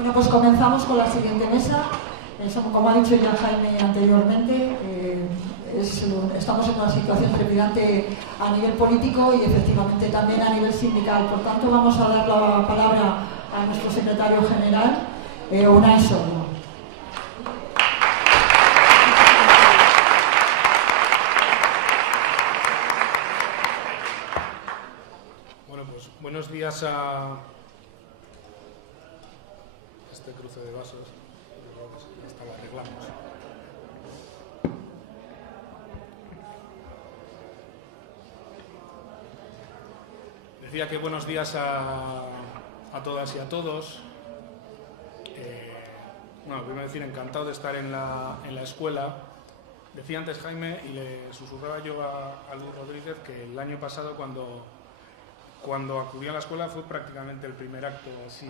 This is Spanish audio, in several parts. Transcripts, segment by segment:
Bueno, pues comenzamos con la siguiente mesa. Como ha dicho ya Jaime anteriormente, estamos en una situación trepidante a nivel político y efectivamente también a nivel sindical. Por tanto, vamos a dar la palabra a nuestro secretario general, Unai Sordo. Bueno, pues buenos días a este cruce de vasos. Hasta lo arreglamos. Decía que buenos días a todas y a todos. Bueno, primero decir, encantado de estar en la escuela. Decía antes Jaime, y le susurraba yo a Luz Rodríguez, que el año pasado cuando acudí a la escuela fue prácticamente el primer acto así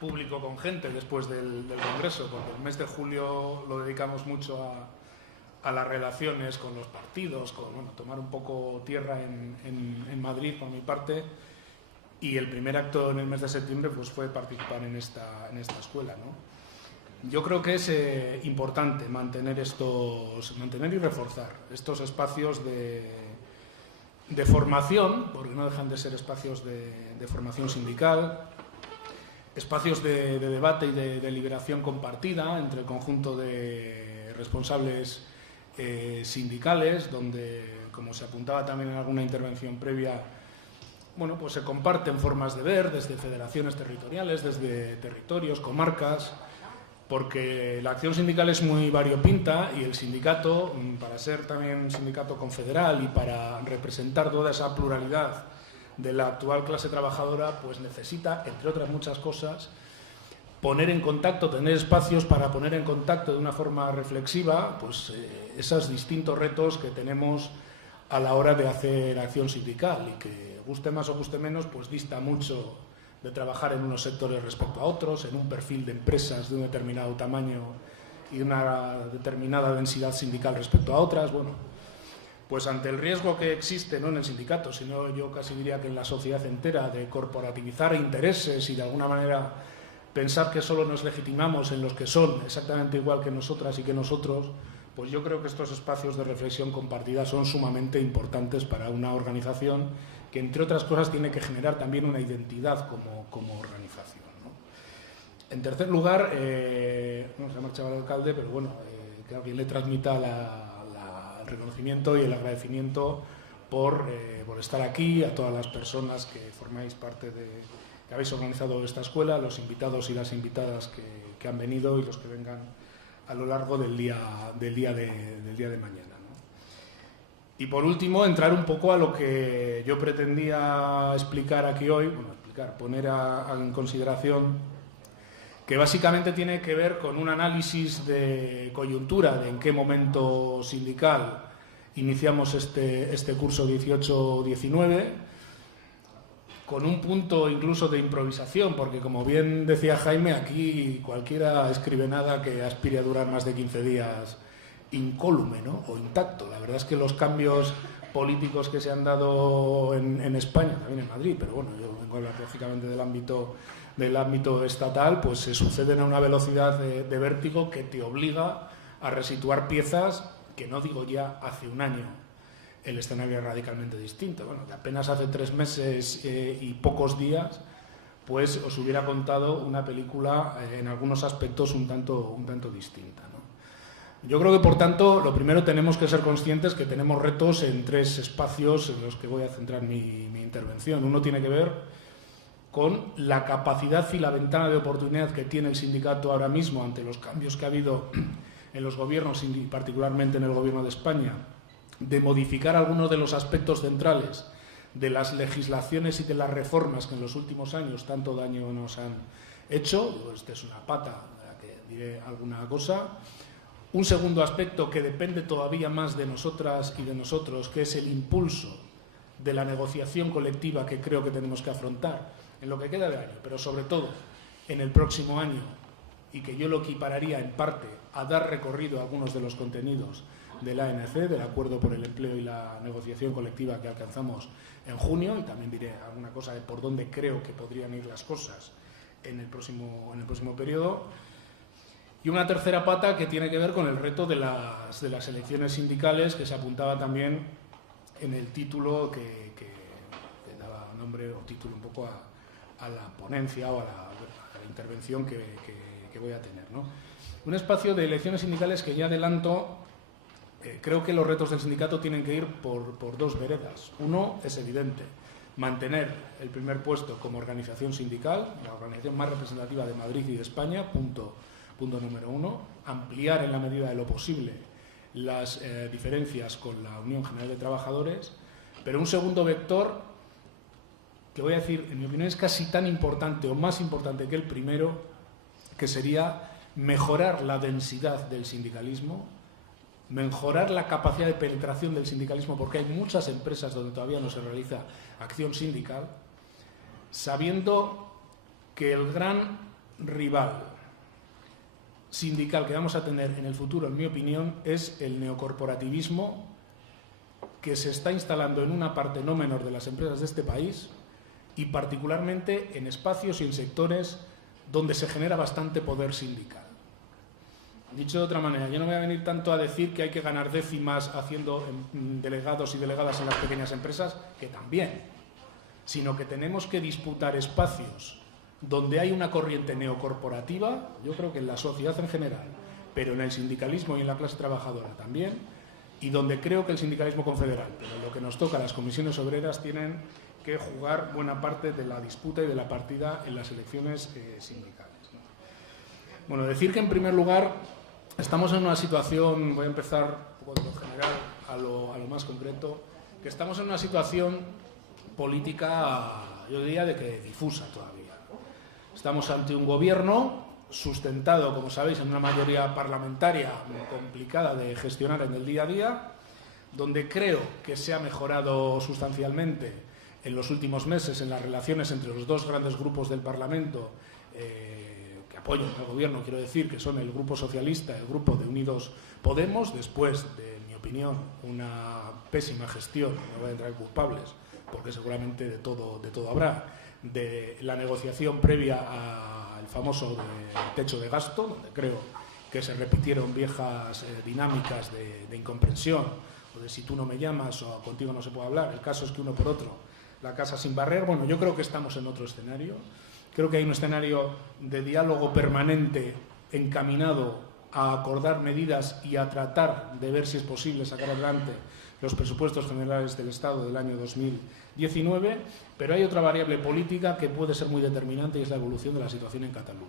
público con gente después del Congreso, porque el mes de julio lo dedicamos mucho a las relaciones con los partidos, tomar un poco tierra en Madrid por mi parte, y el primer acto en el mes de septiembre pues fue participar en esta escuela, ¿no? Yo creo que es importante mantener y reforzar estos espacios de formación, porque no dejan de ser espacios de formación sindical, espacios de debate y de deliberación compartida entre el conjunto de responsables sindicales, donde, como se apuntaba también en alguna intervención previa, bueno, pues se comparten formas de ver desde federaciones territoriales, desde territorios, comarcas, porque la acción sindical es muy variopinta y el sindicato, para ser también sindicato confederal y para representar toda esa pluralidad de la actual clase trabajadora, pues necesita, entre otras muchas cosas, poner en contacto, tener espacios para poner en contacto de una forma reflexiva pues esos distintos retos que tenemos a la hora de hacer acción sindical y que, guste más o guste menos, pues dista mucho de trabajar en unos sectores respecto a otros, en un perfil de empresas de un determinado tamaño y de una determinada densidad sindical respecto a otras. Bueno, pues ante el riesgo que existe, no en el sindicato, sino yo casi diría que en la sociedad entera, de corporativizar intereses y de alguna manera pensar que solo nos legitimamos en los que son exactamente igual que nosotras y que nosotros, pues yo creo que estos espacios de reflexión compartida son sumamente importantes para una organización que, entre otras cosas, tiene que generar también una identidad como organización, ¿no? En tercer lugar, se ha marchado el alcalde, pero bueno, que alguien le transmita el reconocimiento y el agradecimiento por estar aquí, a todas las personas que formáis parte que habéis organizado esta escuela, los invitados y las invitadas que han venido y los que vengan a lo largo del día de mañana, ¿no? Y por último, entrar un poco a lo que yo pretendía explicar aquí hoy, poner en consideración, que básicamente tiene que ver con un análisis de coyuntura de en qué momento sindical iniciamos este curso 18-19, con un punto incluso de improvisación, porque como bien decía Jaime, aquí cualquiera escribe nada que aspire a durar más de 15 días incólume, ¿no? O intacto. La verdad es que los cambios políticos que se han dado en España, también en Madrid, pero bueno, yo vengo a hablar lógicamente del ámbito estatal, pues se suceden a una velocidad de vértigo que te obliga a resituar piezas que, no digo ya hace un año, el escenario es radicalmente distinto. Bueno, que apenas hace 3 meses y pocos días, pues os hubiera contado una película en algunos aspectos un tanto distinta, ¿no? Yo creo que, por tanto, lo primero tenemos que ser conscientes que tenemos retos en 3 espacios en los que voy a centrar mi intervención. Uno tiene que ver con la capacidad y la ventana de oportunidad que tiene el sindicato ahora mismo ante los cambios que ha habido en los gobiernos, y particularmente en el Gobierno de España, de modificar algunos de los aspectos centrales de las legislaciones y de las reformas que en los últimos años tanto daño nos han hecho. Esta es una pata de la que diré alguna cosa. Un segundo aspecto que depende todavía más de nosotras y de nosotros, que es el impulso de la negociación colectiva que creo que tenemos que afrontar en lo que queda de año, pero sobre todo en el próximo año, y que yo lo equipararía en parte a dar recorrido a algunos de los contenidos del ANC, del Acuerdo por el Empleo y la Negociación Colectiva que alcanzamos en junio, y también diré alguna cosa de por dónde creo que podrían ir las cosas en el próximo periodo. Y una tercera pata que tiene que ver con el reto de las elecciones sindicales, que se apuntaba también en el título que daba nombre o título un poco a la ponencia o a la intervención que voy a tener, ¿no? Un espacio de elecciones sindicales que ya adelanto, creo que los retos del sindicato tienen que ir por dos veredas. Uno es evidente, mantener el primer puesto como organización sindical, la organización más representativa de Madrid y de España, punto número uno, ampliar en la medida de lo posible las diferencias con la Unión General de Trabajadores, pero un segundo vector, que voy a decir, en mi opinión, es casi tan importante o más importante que el primero, que sería mejorar la densidad del sindicalismo, mejorar la capacidad de penetración del sindicalismo, porque hay muchas empresas donde todavía no se realiza acción sindical, sabiendo que el gran rival sindical que vamos a tener en el futuro, en mi opinión, es el neocorporativismo que se está instalando en una parte no menor de las empresas de este país y particularmente en espacios y en sectores donde se genera bastante poder sindical. Dicho de otra manera, yo no voy a venir tanto a decir que hay que ganar décimas haciendo delegados y delegadas en las pequeñas empresas, que también, sino que tenemos que disputar espacios donde hay una corriente neocorporativa, yo creo que en la sociedad en general, pero en el sindicalismo y en la clase trabajadora también, y donde creo que el sindicalismo confederal, pero lo que nos toca a las comisiones obreras, tienen que jugar buena parte de la disputa y de la partida en las elecciones sindicales, ¿no? Bueno, decir que en primer lugar estamos en una situación, voy a empezar un poco de lo general a lo más concreto, que estamos en una situación política, yo diría, de que difusa todavía. Estamos ante un gobierno sustentado, como sabéis, en una mayoría parlamentaria muy complicada de gestionar en el día a día, donde creo que se ha mejorado sustancialmente en los últimos meses en las relaciones entre los dos grandes grupos del Parlamento que apoyan al gobierno, quiero decir, que son el Grupo Socialista y el Grupo de Unidos Podemos, después de, en mi opinión, una pésima gestión, no voy a entrar en culpables, porque seguramente de todo habrá, de la negociación previa al famoso techo de gasto, donde creo que se repitieron viejas dinámicas de incomprensión, o de si tú no me llamas o contigo no se puede hablar. El caso es que uno por otro, la casa sin barrer. Bueno, yo creo que estamos en otro escenario. Creo que hay un escenario de diálogo permanente encaminado a acordar medidas y a tratar de ver si es posible sacar adelante los presupuestos generales del Estado del año 2019, pero hay otra variable política que puede ser muy determinante y es la evolución de la situación en Cataluña.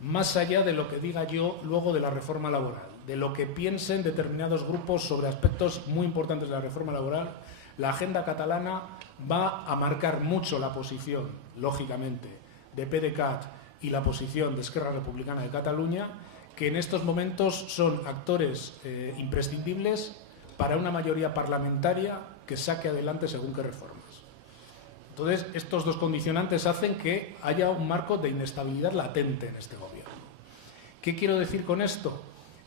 Más allá de lo que diga yo luego de la reforma laboral, de lo que piensen determinados grupos sobre aspectos muy importantes de la reforma laboral, la agenda catalana va a marcar mucho la posición, lógicamente, de PDeCAT y la posición de Esquerra Republicana de Cataluña, que en estos momentos son actores imprescindibles para una mayoría parlamentaria que saque adelante según qué reformas. Entonces, estos dos condicionantes hacen que haya un marco de inestabilidad latente en este gobierno. ¿Qué quiero decir con esto?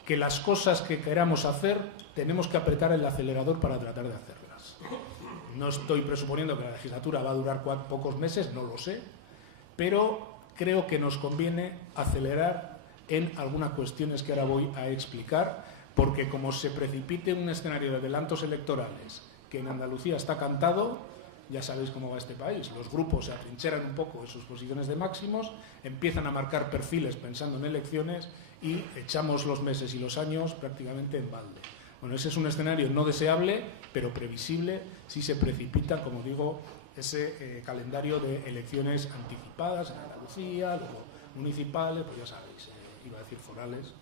Que las cosas que queramos hacer tenemos que apretar el acelerador para tratar de hacerlas. No estoy presuponiendo que la legislatura va a durar pocos meses, no lo sé, pero creo que nos conviene acelerar en algunas cuestiones que ahora voy a explicar, porque como se precipite un escenario de adelantos electorales que en Andalucía está cantado, ya sabéis cómo va este país, los grupos se atrincheran un poco en sus posiciones de máximos, empiezan a marcar perfiles pensando en elecciones y echamos los meses y los años prácticamente en balde. Bueno, ese es un escenario no deseable, pero previsible si se precipita, como digo, ese calendario de elecciones anticipadas en Andalucía, luego municipales, pues ya sabéis, iba a decir forales,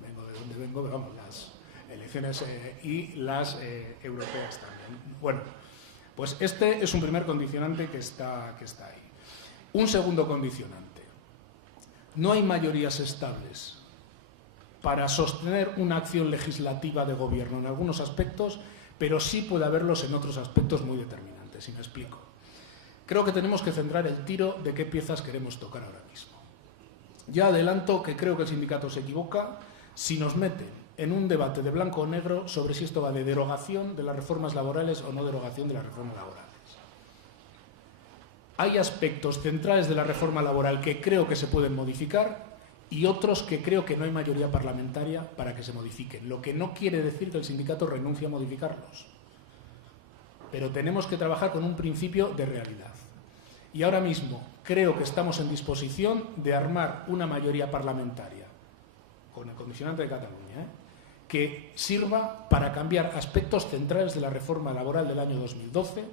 vengo de donde vengo, pero vamos, las elecciones y las europeas también. Bueno, pues este es un primer condicionante que está ahí. Un segundo condicionante. No hay mayorías estables para sostener una acción legislativa de gobierno en algunos aspectos, pero sí puede haberlos en otros aspectos muy determinantes, y me explico. Creo que tenemos que centrar el tiro de qué piezas queremos tocar ahora mismo. Ya adelanto que creo que el sindicato se equivoca si nos mete en un debate de blanco o negro sobre si esto va de derogación de las reformas laborales o no derogación de las reformas laborales. hay aspectos centrales de la reforma laboral que creo que se pueden modificar y otros que creo que no hay mayoría parlamentaria para que se modifiquen, lo que no quiere decir que el sindicato renuncie a modificarlos. Pero tenemos que trabajar con un principio de realidad. Y ahora mismo creo que estamos en disposición de armar una mayoría parlamentaria, con el condicionante de Cataluña, que sirva para cambiar aspectos centrales de la reforma laboral del año 2012,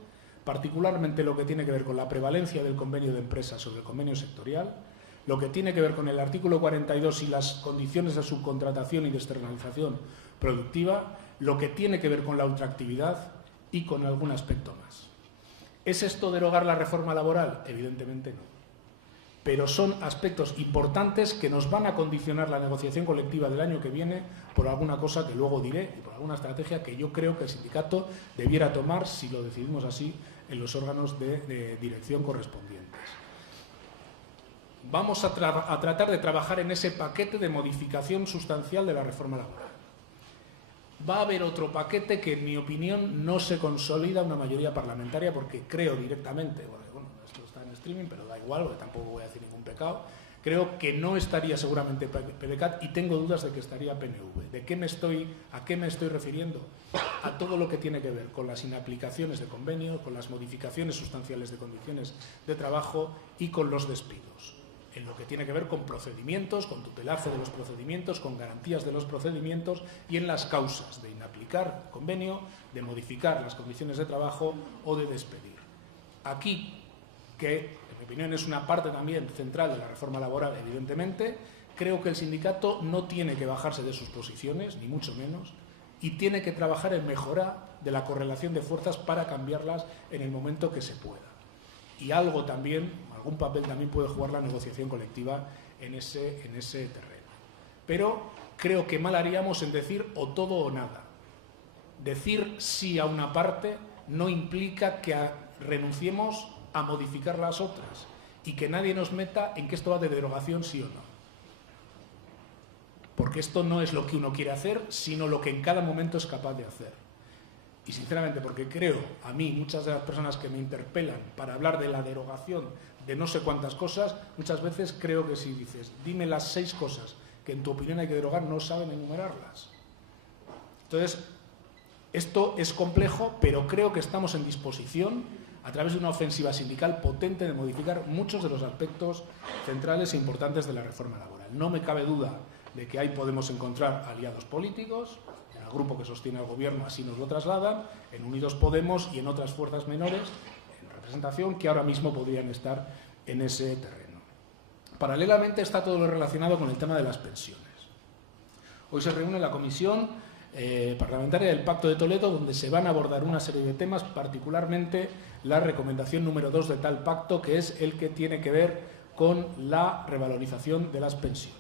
particularmente lo que tiene que ver con la prevalencia del convenio de empresa sobre el convenio sectorial, lo que tiene que ver con el artículo 42 y las condiciones de subcontratación y de externalización productiva, lo que tiene que ver con la ultraactividad y con algún aspecto más. ¿Es esto derogar la reforma laboral? Evidentemente no. Pero son aspectos importantes que nos van a condicionar la negociación colectiva del año que viene por alguna cosa que luego diré y por alguna estrategia que yo creo que el sindicato debiera tomar, si lo decidimos así, en los órganos de dirección correspondientes. Vamos a tratar de trabajar en ese paquete de modificación sustancial de la reforma laboral. Va a haber otro paquete que, en mi opinión, no se consolida una mayoría parlamentaria porque creo directamente, bueno, esto está en streaming, pero da igual, porque tampoco voy a decir ningún pecado, creo que no estaría seguramente PDeCAT y tengo dudas de que estaría PNV. ¿A qué me estoy refiriendo? A todo lo que tiene que ver con las inaplicaciones de convenio, con las modificaciones sustanciales de condiciones de trabajo y con los despidos. En lo que tiene que ver con procedimientos, con tutelaje de los procedimientos, con garantías de los procedimientos y en las causas de inaplicar convenio, de modificar las condiciones de trabajo o de despedir. Aquí, que en mi opinión es una parte también central de la reforma laboral, evidentemente, creo que el sindicato no tiene que bajarse de sus posiciones, ni mucho menos, y tiene que trabajar en mejora de la correlación de fuerzas para cambiarlas en el momento que se pueda. Y algún papel también puede jugar la negociación colectiva en ese terreno. Pero creo que mal haríamos en decir o todo o nada. Decir sí a una parte no implica que renunciemos a modificar las otras y que nadie nos meta en que esto va de derogación sí o no. Porque esto no es lo que uno quiere hacer, sino lo que en cada momento es capaz de hacer. Y sinceramente, porque creo, a mí, muchas de las personas que me interpelan para hablar de la derogación de no sé cuántas cosas, muchas veces creo que si dices, dime las 6 cosas que en tu opinión hay que derogar, no saben enumerarlas. Entonces, esto es complejo, pero creo que estamos en disposición, a través de una ofensiva sindical potente, de modificar muchos de los aspectos centrales e importantes de la reforma laboral. No me cabe duda de que ahí podemos encontrar aliados políticos. El grupo que sostiene al gobierno así nos lo trasladan, en Unidos Podemos y en otras fuerzas menores en representación que ahora mismo podrían estar en ese terreno. Paralelamente está todo lo relacionado con el tema de las pensiones. Hoy se reúne la Comisión Parlamentaria del Pacto de Toledo, donde se van a abordar una serie de temas, particularmente la recomendación número 2 de tal pacto, que es el que tiene que ver con la revalorización de las pensiones.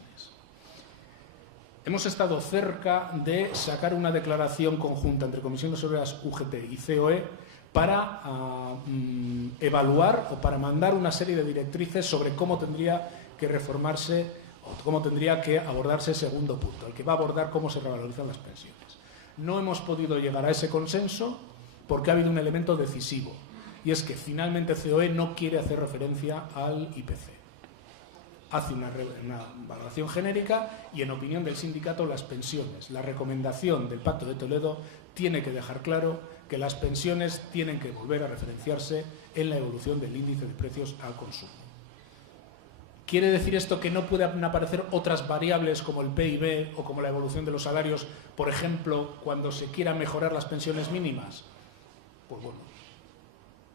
Hemos estado cerca de sacar una declaración conjunta entre Comisiones Obreras, UGT y COE para evaluar o para mandar una serie de directrices sobre cómo tendría que reformarse o cómo tendría que abordarse el segundo punto, el que va a abordar cómo se revalorizan las pensiones. No hemos podido llegar a ese consenso porque ha habido un elemento decisivo, y es que finalmente COE no quiere hacer referencia al IPC. Hace una valoración genérica y, en opinión del sindicato, las pensiones. La recomendación del Pacto de Toledo tiene que dejar claro que las pensiones tienen que volver a referenciarse en la evolución del índice de precios al consumo. ¿Quiere decir esto que no pueden aparecer otras variables como el PIB o como la evolución de los salarios, por ejemplo, cuando se quieran mejorar las pensiones mínimas? Pues bueno,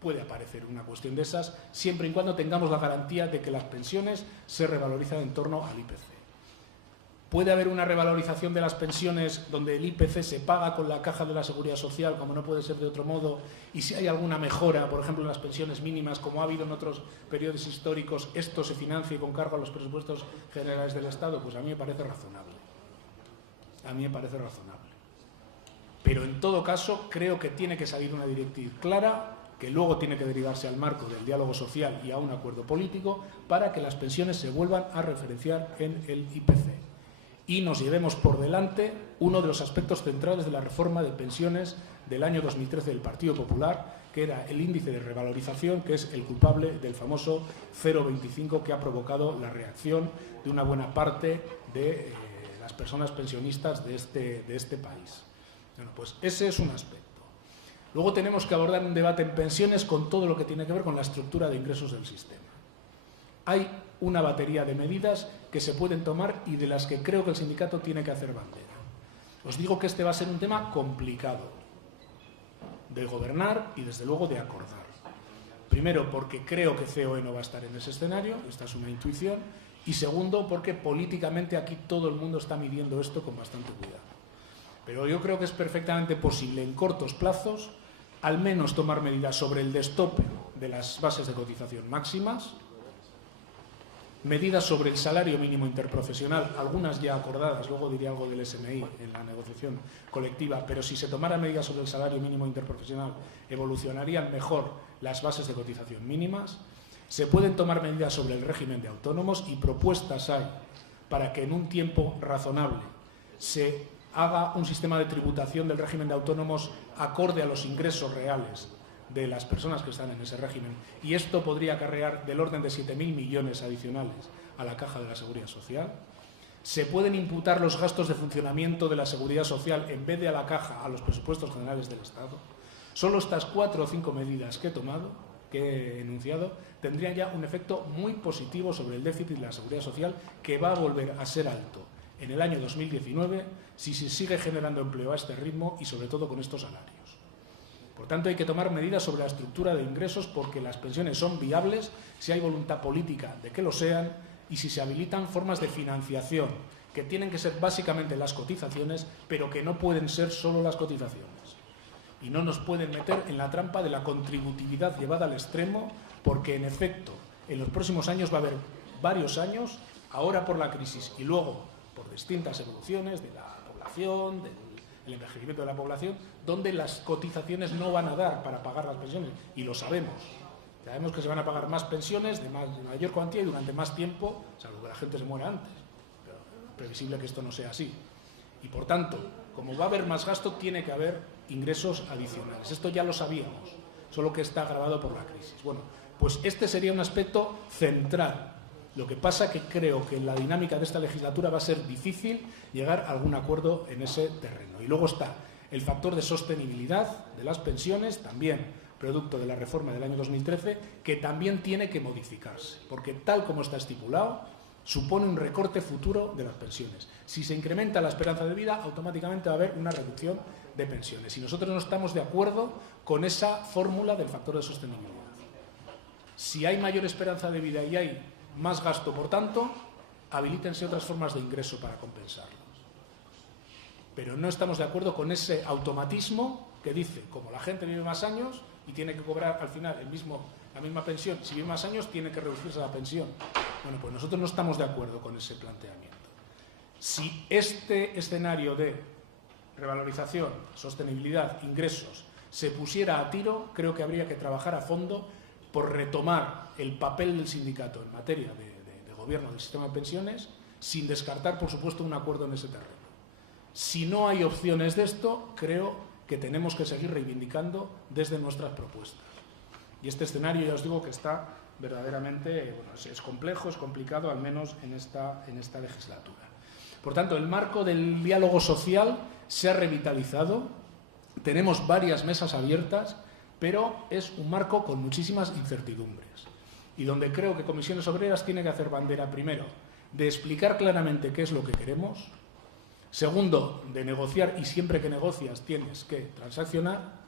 puede aparecer una cuestión de esas, siempre y cuando tengamos la garantía de que las pensiones se revalorizan en torno al IPC. Puede haber una revalorización de las pensiones donde el IPC se paga con la caja de la Seguridad Social, como no puede ser de otro modo, y si hay alguna mejora, por ejemplo, en las pensiones mínimas, como ha habido en otros periodos históricos, esto se financie con cargo a los presupuestos generales del Estado, pues a mí me parece razonable. A mí me parece razonable. Pero en todo caso, creo que tiene que salir una directriz clara, que luego tiene que derivarse al marco del diálogo social y a un acuerdo político para que las pensiones se vuelvan a referenciar en el IPC. Y nos llevemos por delante uno de los aspectos centrales de la reforma de pensiones del año 2013 del Partido Popular, que era el índice de revalorización, que es el culpable del famoso 0,25 que ha provocado la reacción de una buena parte de las personas pensionistas de este país. Bueno, pues ese es un aspecto. Luego tenemos que abordar un debate en pensiones con todo lo que tiene que ver con la estructura de ingresos del sistema. Hay una batería de medidas que se pueden tomar y de las que creo que el sindicato tiene que hacer bandera. Os digo que este va a ser un tema complicado de gobernar y desde luego de acordar. Primero, porque creo que COE no va a estar en ese escenario, esta es una intuición, y segundo, porque políticamente aquí todo el mundo está midiendo esto con bastante cuidado. Pero yo creo que es perfectamente posible en cortos plazos al menos tomar medidas sobre el destope de las bases de cotización máximas, medidas sobre el salario mínimo interprofesional, algunas ya acordadas, luego diré algo del SMI en la negociación colectiva, pero si se tomaran medidas sobre el salario mínimo interprofesional, evolucionarían mejor las bases de cotización mínimas. Se pueden tomar medidas sobre el régimen de autónomos y propuestas hay para que en un tiempo razonable se haga un sistema de tributación del régimen de autónomos acorde a los ingresos reales de las personas que están en ese régimen, y esto podría acarrear del orden de 7.000 millones adicionales a la caja de la Seguridad Social. Se pueden imputar los gastos de funcionamiento de la Seguridad Social en vez de a la caja, a los presupuestos generales del Estado. Solo estas 4 o 5 medidas que he tomado, que he enunciado, tendrían ya un efecto muy positivo sobre el déficit de la Seguridad Social, que va a volver a ser alto en el año 2019 si se sigue generando empleo a este ritmo y sobre todo con estos salarios. Por tanto, hay que tomar medidas sobre la estructura de ingresos porque las pensiones son viables si hay voluntad política de que lo sean y si se habilitan formas de financiación que tienen que ser básicamente las cotizaciones, pero que no pueden ser solo las cotizaciones. Y no nos pueden meter en la trampa de la contributividad llevada al extremo porque, en efecto, en los próximos años va a haber varios años, ahora por la crisis y luego por distintas evoluciones de la población, del envejecimiento de la población, donde las cotizaciones no van a dar para pagar las pensiones, y lo sabemos. Sabemos que se van a pagar más pensiones de mayor cuantía y durante más tiempo, salvo que la gente se muera antes. Pero es previsible que esto no sea así. Y por tanto, como va a haber más gasto, tiene que haber ingresos adicionales. Esto ya lo sabíamos, solo que está agravado por la crisis. Bueno, pues este sería un aspecto central. Lo que pasa que creo que en la dinámica de esta legislatura va a ser difícil llegar a algún acuerdo en ese terreno. Y luego está el factor de sostenibilidad de las pensiones, también producto de la reforma del año 2013, que también tiene que modificarse, porque tal como está estipulado, supone un recorte futuro de las pensiones. Si se incrementa la esperanza de vida, automáticamente va a haber una reducción de pensiones. Y nosotros no estamos de acuerdo con esa fórmula del factor de sostenibilidad. Si hay mayor esperanza de vida y hay más gasto, por tanto, habilítense otras formas de ingreso para compensarlos. Pero no estamos de acuerdo con ese automatismo que dice, como la gente vive más años y tiene que cobrar al final la misma pensión, si vive más años tiene que reducirse la pensión. Bueno, pues nosotros no estamos de acuerdo con ese planteamiento. Si este escenario de revalorización, sostenibilidad, ingresos se pusiera a tiro, creo que habría que trabajar a fondo por retomar el papel del sindicato en materia de gobierno del sistema de pensiones, sin descartar, por supuesto, un acuerdo en ese terreno. Si no hay opciones de esto, creo que tenemos que seguir reivindicando desde nuestras propuestas. Y este escenario, ya os digo, que está verdaderamente, bueno, es complejo, es complicado, al menos en esta legislatura. Por tanto, el marco del diálogo social se ha revitalizado, tenemos varias mesas abiertas, pero es un marco con muchísimas incertidumbres y donde creo que Comisiones Obreras tiene que hacer bandera, primero, de explicar claramente qué es lo que queremos, segundo, de negociar, y siempre que negocias tienes que transaccionar,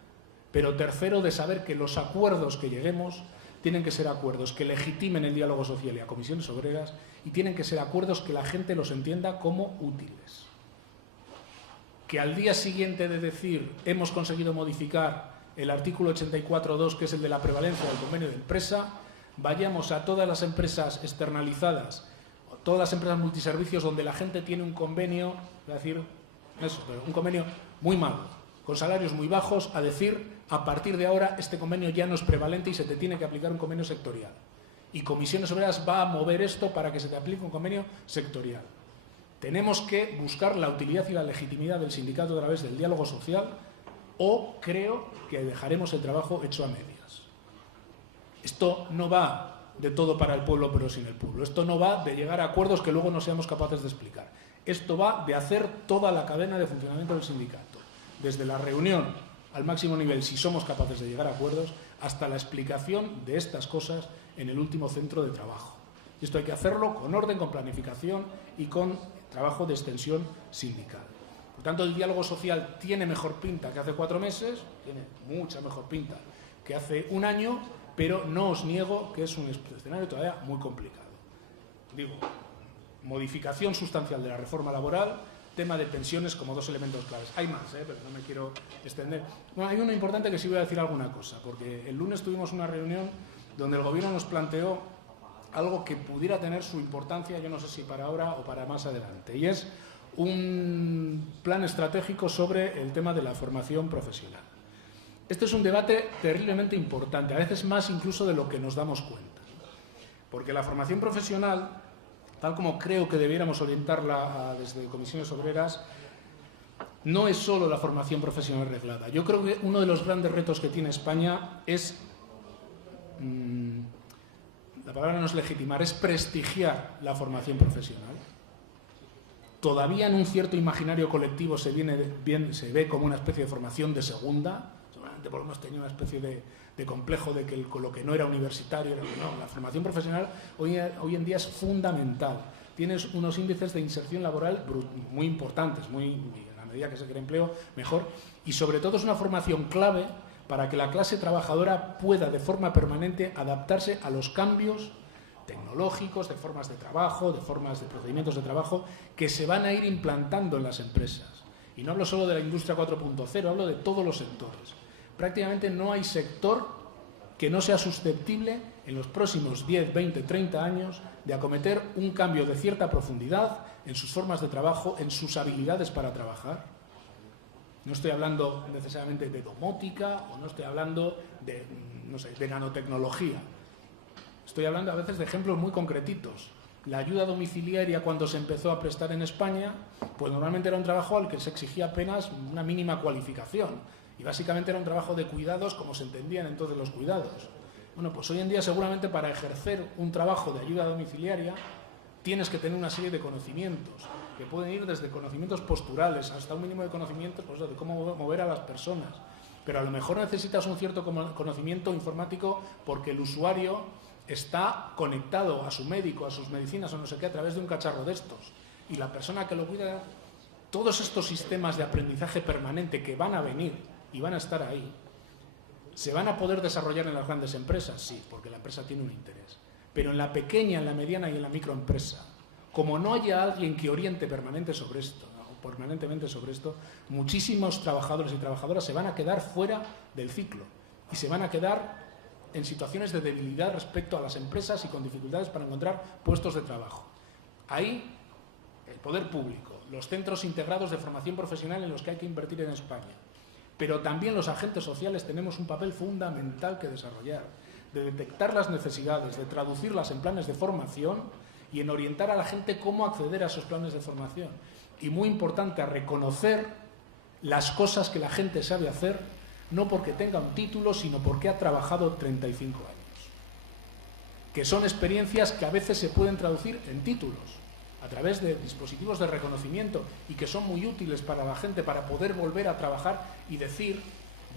pero tercero, de saber que los acuerdos que lleguemos tienen que ser acuerdos que legitimen el diálogo social y a Comisiones Obreras y tienen que ser acuerdos que la gente los entienda como útiles. Que al día siguiente de decir hemos conseguido modificar el artículo 84.2, que es el de la prevalencia del convenio de empresa, vayamos a todas las empresas externalizadas, todas las empresas multiservicios donde la gente tiene un convenio, voy a decir eso, pero un convenio muy malo, con salarios muy bajos, a decir, a partir de ahora este convenio ya no es prevalente y se te tiene que aplicar un convenio sectorial. Y Comisiones Obreras va a mover esto para que se te aplique un convenio sectorial. Tenemos que buscar la utilidad y la legitimidad del sindicato a través del diálogo social o creo que dejaremos el trabajo hecho a medias. Esto no va de todo para el pueblo pero sin el pueblo. Esto no va de llegar a acuerdos que luego no seamos capaces de explicar. Esto va de hacer toda la cadena de funcionamiento del sindicato, desde la reunión al máximo nivel, si somos capaces de llegar a acuerdos, hasta la explicación de estas cosas en el último centro de trabajo. Y esto hay que hacerlo con orden, con planificación y con trabajo de extensión sindical. Por tanto, el diálogo social tiene mejor pinta que hace 4 meses, tiene mucha mejor pinta que hace un año, pero no os niego que es un escenario todavía muy complicado. Digo, modificación sustancial de la reforma laboral, tema de pensiones como 2 elementos claves. Hay más, pero no me quiero extender. Bueno, hay uno importante que sí voy a decir alguna cosa, porque el lunes tuvimos una reunión donde el Gobierno nos planteó algo que pudiera tener su importancia, yo no sé si para ahora o para más adelante, y es un plan estratégico sobre el tema de la formación profesional. Este es un debate terriblemente importante, a veces más incluso de lo que nos damos cuenta, porque la formación profesional, tal como creo que debiéramos orientarla desde Comisiones Obreras, no es solo la formación profesional reglada. Yo creo que uno de los grandes retos que tiene España es, la palabra no es legitimar, es prestigiar la formación profesional. Todavía en un cierto imaginario colectivo se ve como una especie de formación de segunda. Seguramente porque hemos tenido una especie de complejo de que lo que no era universitario, no, la formación profesional hoy en día es fundamental. Tienes unos índices de inserción laboral muy importantes, en la medida que se crea empleo, mejor, y sobre todo es una formación clave para que la clase trabajadora pueda de forma permanente adaptarse a los cambios tecnológicos, de formas de trabajo, de formas de procedimientos de trabajo que se van a ir implantando en las empresas. Y no hablo solo de la industria 4.0, hablo de todos los sectores. Prácticamente no hay sector que no sea susceptible en los próximos 10, 20, 30 años de acometer un cambio de cierta profundidad en sus formas de trabajo, en sus habilidades para trabajar. No estoy hablando necesariamente de domótica o no estoy hablando de nanotecnología. Estoy hablando a veces de ejemplos muy concretitos. La ayuda domiciliaria, cuando se empezó a prestar en España, pues normalmente era un trabajo al que se exigía apenas una mínima cualificación. Y básicamente era un trabajo de cuidados como se entendían entonces los cuidados. Bueno, pues hoy en día seguramente para ejercer un trabajo de ayuda domiciliaria tienes que tener una serie de conocimientos que pueden ir desde conocimientos posturales hasta un mínimo de conocimientos pues, de cómo mover a las personas. Pero a lo mejor necesitas un cierto conocimiento informático porque el usuario está conectado a su médico, a sus medicinas o no sé qué a través de un cacharro de estos. Y la persona que lo cuida, todos estos sistemas de aprendizaje permanente que van a venir y van a estar ahí, ¿se van a poder desarrollar en las grandes empresas? Sí, porque la empresa tiene un interés. Pero en la pequeña, en la mediana y en la microempresa, como no haya alguien que oriente permanentemente sobre esto, muchísimos trabajadores y trabajadoras se van a quedar fuera del ciclo y se van a quedar en situaciones de debilidad respecto a las empresas y con dificultades para encontrar puestos de trabajo. Ahí, el poder público, los centros integrados de formación profesional en los que hay que invertir en España, pero también los agentes sociales tenemos un papel fundamental que desarrollar, de detectar las necesidades, de traducirlas en planes de formación y en orientar a la gente cómo acceder a esos planes de formación. Y muy importante, a reconocer las cosas que la gente sabe hacer, no porque tenga un título, sino porque ha trabajado 35 años. Que son experiencias que a veces se pueden traducir en títulos, a través de dispositivos de reconocimiento y que son muy útiles para la gente para poder volver a trabajar y decir,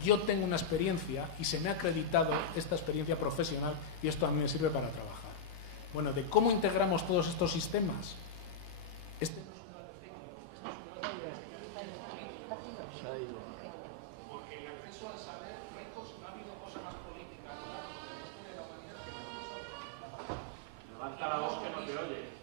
yo tengo una experiencia y se me ha acreditado esta experiencia profesional y esto a mí me sirve para trabajar. Bueno, ¿de cómo integramos todos estos sistemas? Porque el acceso al saber, retos, no ha habido cosa más política en la humanidad que no. Levanta la voz que no te oye.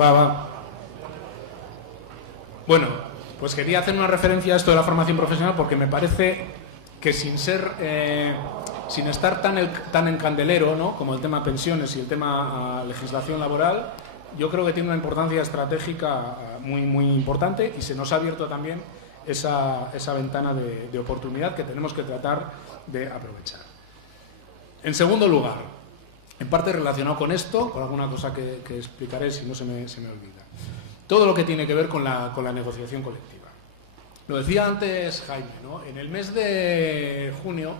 Va. Bueno, pues quería hacer una referencia a esto de la formación profesional porque me parece que sin estar tan en candelero, ¿no?, como el tema pensiones y el tema legislación laboral, yo creo que tiene una importancia estratégica muy, muy importante y se nos ha abierto también esa ventana de oportunidad que tenemos que tratar de aprovechar. En segundo lugar, en parte relacionado con esto, con alguna cosa que explicaré si no se me olvida, todo lo que tiene que ver con la negociación colectiva. Lo decía antes Jaime, ¿no? En el mes de junio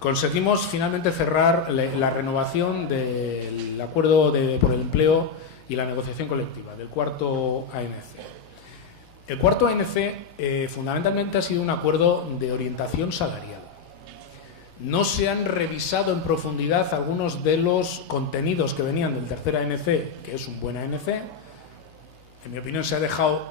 conseguimos finalmente cerrar la renovación del acuerdo por el empleo y la negociación colectiva, del cuarto ANC. El cuarto ANC fundamentalmente ha sido un acuerdo de orientación salarial. No se han revisado en profundidad algunos de los contenidos que venían del tercer ANC, que es un buen ANC. En mi opinión, se ha dejado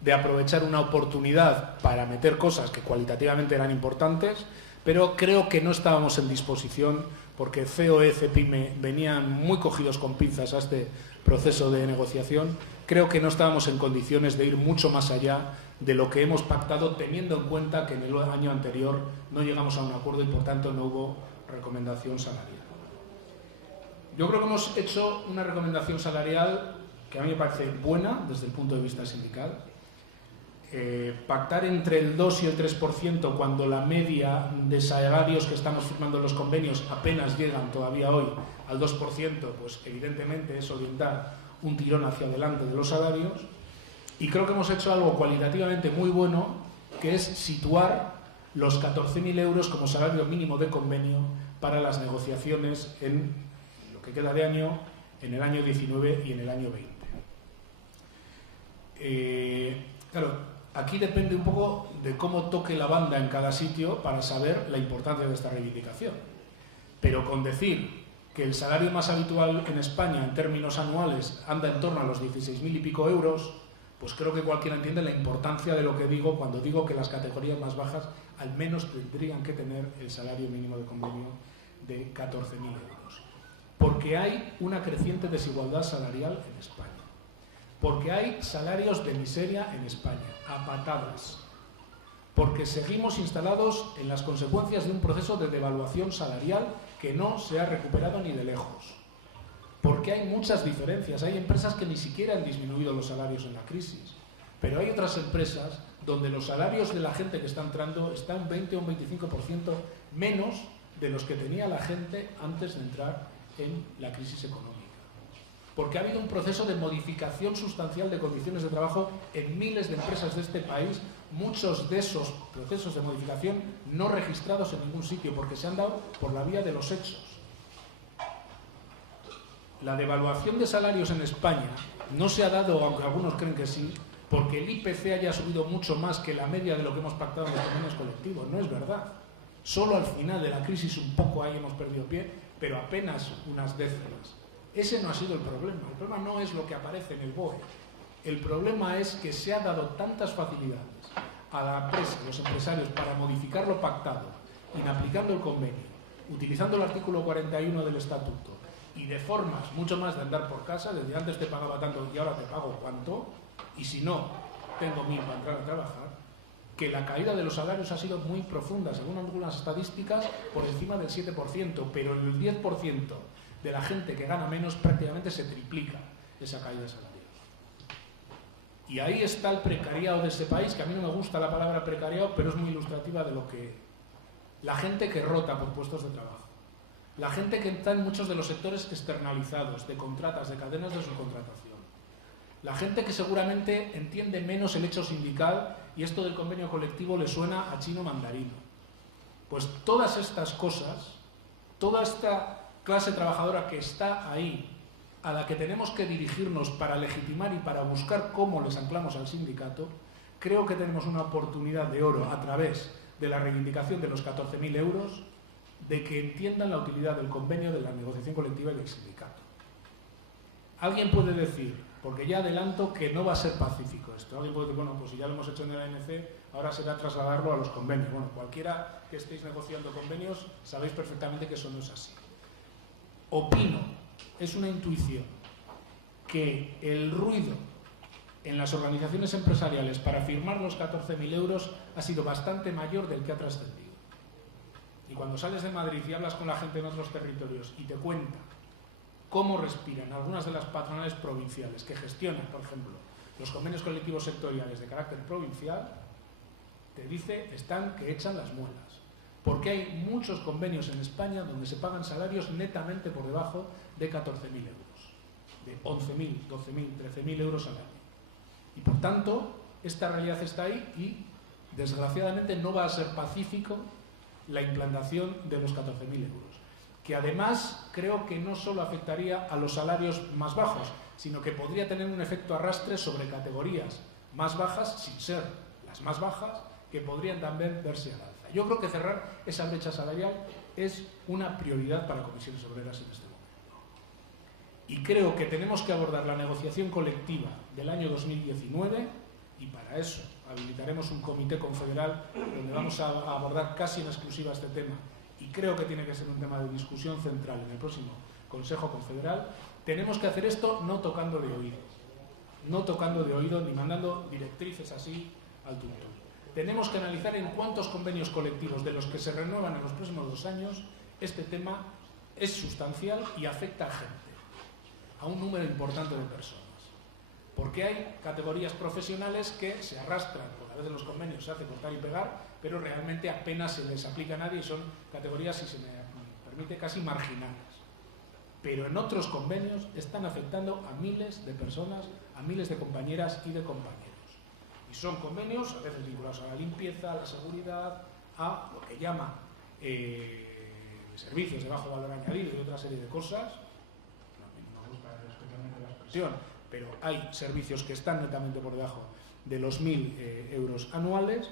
de aprovechar una oportunidad para meter cosas que cualitativamente eran importantes, pero creo que no estábamos en disposición, porque COE, CEPIME venían muy cogidos con pinzas a este proceso de negociación. Creo que no estábamos en condiciones de ir mucho más allá de lo que hemos pactado, teniendo en cuenta que en el año anterior no llegamos a un acuerdo y, por tanto, no hubo recomendación salarial. Yo creo que hemos hecho una recomendación salarial que a mí me parece buena desde el punto de vista sindical. Pactar entre el 2 y el 3% cuando la media de salarios que estamos firmando en los convenios apenas llegan todavía hoy al 2%, pues evidentemente es orientar un tirón hacia adelante de los salarios. Y creo que hemos hecho algo cualitativamente muy bueno, que es situar los 14.000 euros como salario mínimo de convenio para las negociaciones en lo que queda de año, en el año 19 y en el año 20. Claro, aquí depende un poco de cómo toque la banda en cada sitio para saber la importancia de esta reivindicación. Pero con decir que el salario más habitual en España en términos anuales anda en torno a los 16.000 y pico euros, pues creo que cualquiera entiende la importancia de lo que digo cuando digo que las categorías más bajas al menos tendrían que tener el salario mínimo de convenio de 14.000 euros. Porque hay una creciente desigualdad salarial en España. Porque hay salarios de miseria en España, a patadas. Porque seguimos instalados en las consecuencias de un proceso de devaluación salarial que no se ha recuperado ni de lejos. Porque hay muchas diferencias. Hay empresas que ni siquiera han disminuido los salarios en la crisis. Pero hay otras empresas donde los salarios de la gente que está entrando están un 20 o un 25% menos de los que tenía la gente antes de entrar en la crisis económica. Porque ha habido un proceso de modificación sustancial de condiciones de trabajo en miles de empresas de este país, muchos de esos procesos de modificación no registrados en ningún sitio, porque se han dado por la vía de los hechos. La devaluación de salarios en España no se ha dado, aunque algunos creen que sí, porque el IPC haya subido mucho más que la media de lo que hemos pactado en los convenios colectivos. No es verdad. Solo al final de la crisis un poco ahí hemos perdido pie, pero apenas unas décimas. Ese no ha sido el problema. El problema no es lo que aparece en el BOE. El problema es que se ha dado tantas facilidades a la empresa, a los empresarios, para modificar lo pactado, inaplicando el convenio, utilizando el artículo 41 del Estatuto y de formas mucho más de andar por casa, desde antes te pagaba tanto y ahora te pago cuánto, y si no, tengo 1.000 para entrar a trabajar, que la caída de los salarios ha sido muy profunda, según algunas estadísticas, por encima del 7%, pero el 10% de la gente que gana menos prácticamente se triplica esa caída de salarios. Y ahí está el precariado de este país, que a mí no me gusta la palabra precariado, pero es muy ilustrativa de lo que... La gente que rota por puestos de trabajo, la gente que está en muchos de los sectores externalizados, de contratas, de cadenas de subcontratación, la gente que seguramente entiende menos el hecho sindical y esto del convenio colectivo le suena a chino mandarino. Pues todas estas cosas, toda esta clase trabajadora que está ahí, a la que tenemos que dirigirnos para legitimar y para buscar cómo les anclamos al sindicato, creo que tenemos una oportunidad de oro a través de la reivindicación de los 14.000 euros, de que entiendan la utilidad del convenio, de la negociación colectiva y del sindicato. Alguien puede decir, porque ya adelanto que no va a ser pacífico esto, alguien puede decir, bueno, pues si ya lo hemos hecho en el ANC, ahora será trasladarlo a los convenios. Bueno, cualquiera que estéis negociando convenios, sabéis perfectamente que eso no es así. Opino, es una intuición, que el ruido en las organizaciones empresariales para firmar los 14.000 euros ha sido bastante mayor del que ha trascendido. Y cuando sales de Madrid y hablas con la gente en otros territorios y te cuenta cómo respiran algunas de las patronales provinciales que gestionan, por ejemplo, los convenios colectivos sectoriales de carácter provincial, te dice, están que echan las muelas. Porque hay muchos convenios en España donde se pagan salarios netamente por debajo de 14.000 euros, de 11.000, 12.000, 13.000 euros al año. Y por tanto, esta realidad está ahí y, desgraciadamente, no va a ser pacífico la implantación de los 14.000 euros. Que además creo que no solo afectaría a los salarios más bajos, sino que podría tener un efecto arrastre sobre categorías más bajas, sin ser las más bajas, que podrían también verse al alza. Yo creo que cerrar esa brecha salarial es una prioridad para Comisiones Obreras en este momento. Y creo que tenemos que abordar la negociación colectiva del año 2019 y para eso habilitaremos un comité confederal donde vamos a abordar casi en exclusiva este tema y creo que tiene que ser un tema de discusión central en el próximo Consejo Confederal. Tenemos que hacer esto no tocando de oído, ni mandando directrices así al tuntún. Tenemos que analizar en cuántos convenios colectivos de los que se renuevan en los próximos 2 años este tema es sustancial y afecta a gente, a un número importante de personas. Porque hay categorías profesionales que se arrastran, porque a veces los convenios se hace cortar y pegar, pero realmente apenas se les aplica a nadie y son categorías, si se me permite, casi marginales. Pero en otros convenios están afectando a miles de personas, a miles de compañeras y de compañeros. Y son convenios a veces vinculados a la limpieza, a la seguridad, a lo que llaman servicios de bajo valor añadido y otra serie de cosas. No me gusta especialmente la expresión, pero hay servicios que están netamente por debajo de los 1.000 euros anuales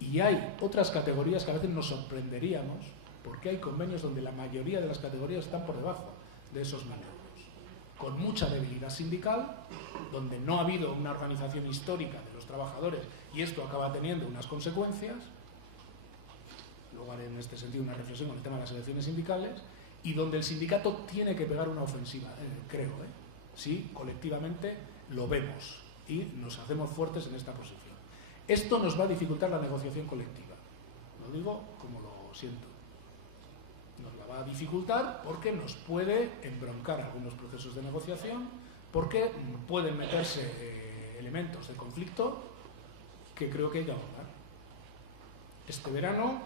y hay otras categorías que a veces nos sorprenderíamos porque hay convenios donde la mayoría de las categorías están por debajo de esos 1.000 euros, con mucha debilidad sindical, donde no ha habido una organización histórica de los trabajadores y esto acaba teniendo unas consecuencias. Luego haré en este sentido una reflexión con el tema de las elecciones sindicales y donde el sindicato tiene que pegar una ofensiva, creo, sí, colectivamente lo vemos y nos hacemos fuertes en esta posición. Esto nos va a dificultar la negociación colectiva, lo digo como lo siento. Nos la va a dificultar porque nos puede embroncar algunos procesos de negociación, porque pueden meterse elementos de conflicto que creo que hay que abordar. Este verano,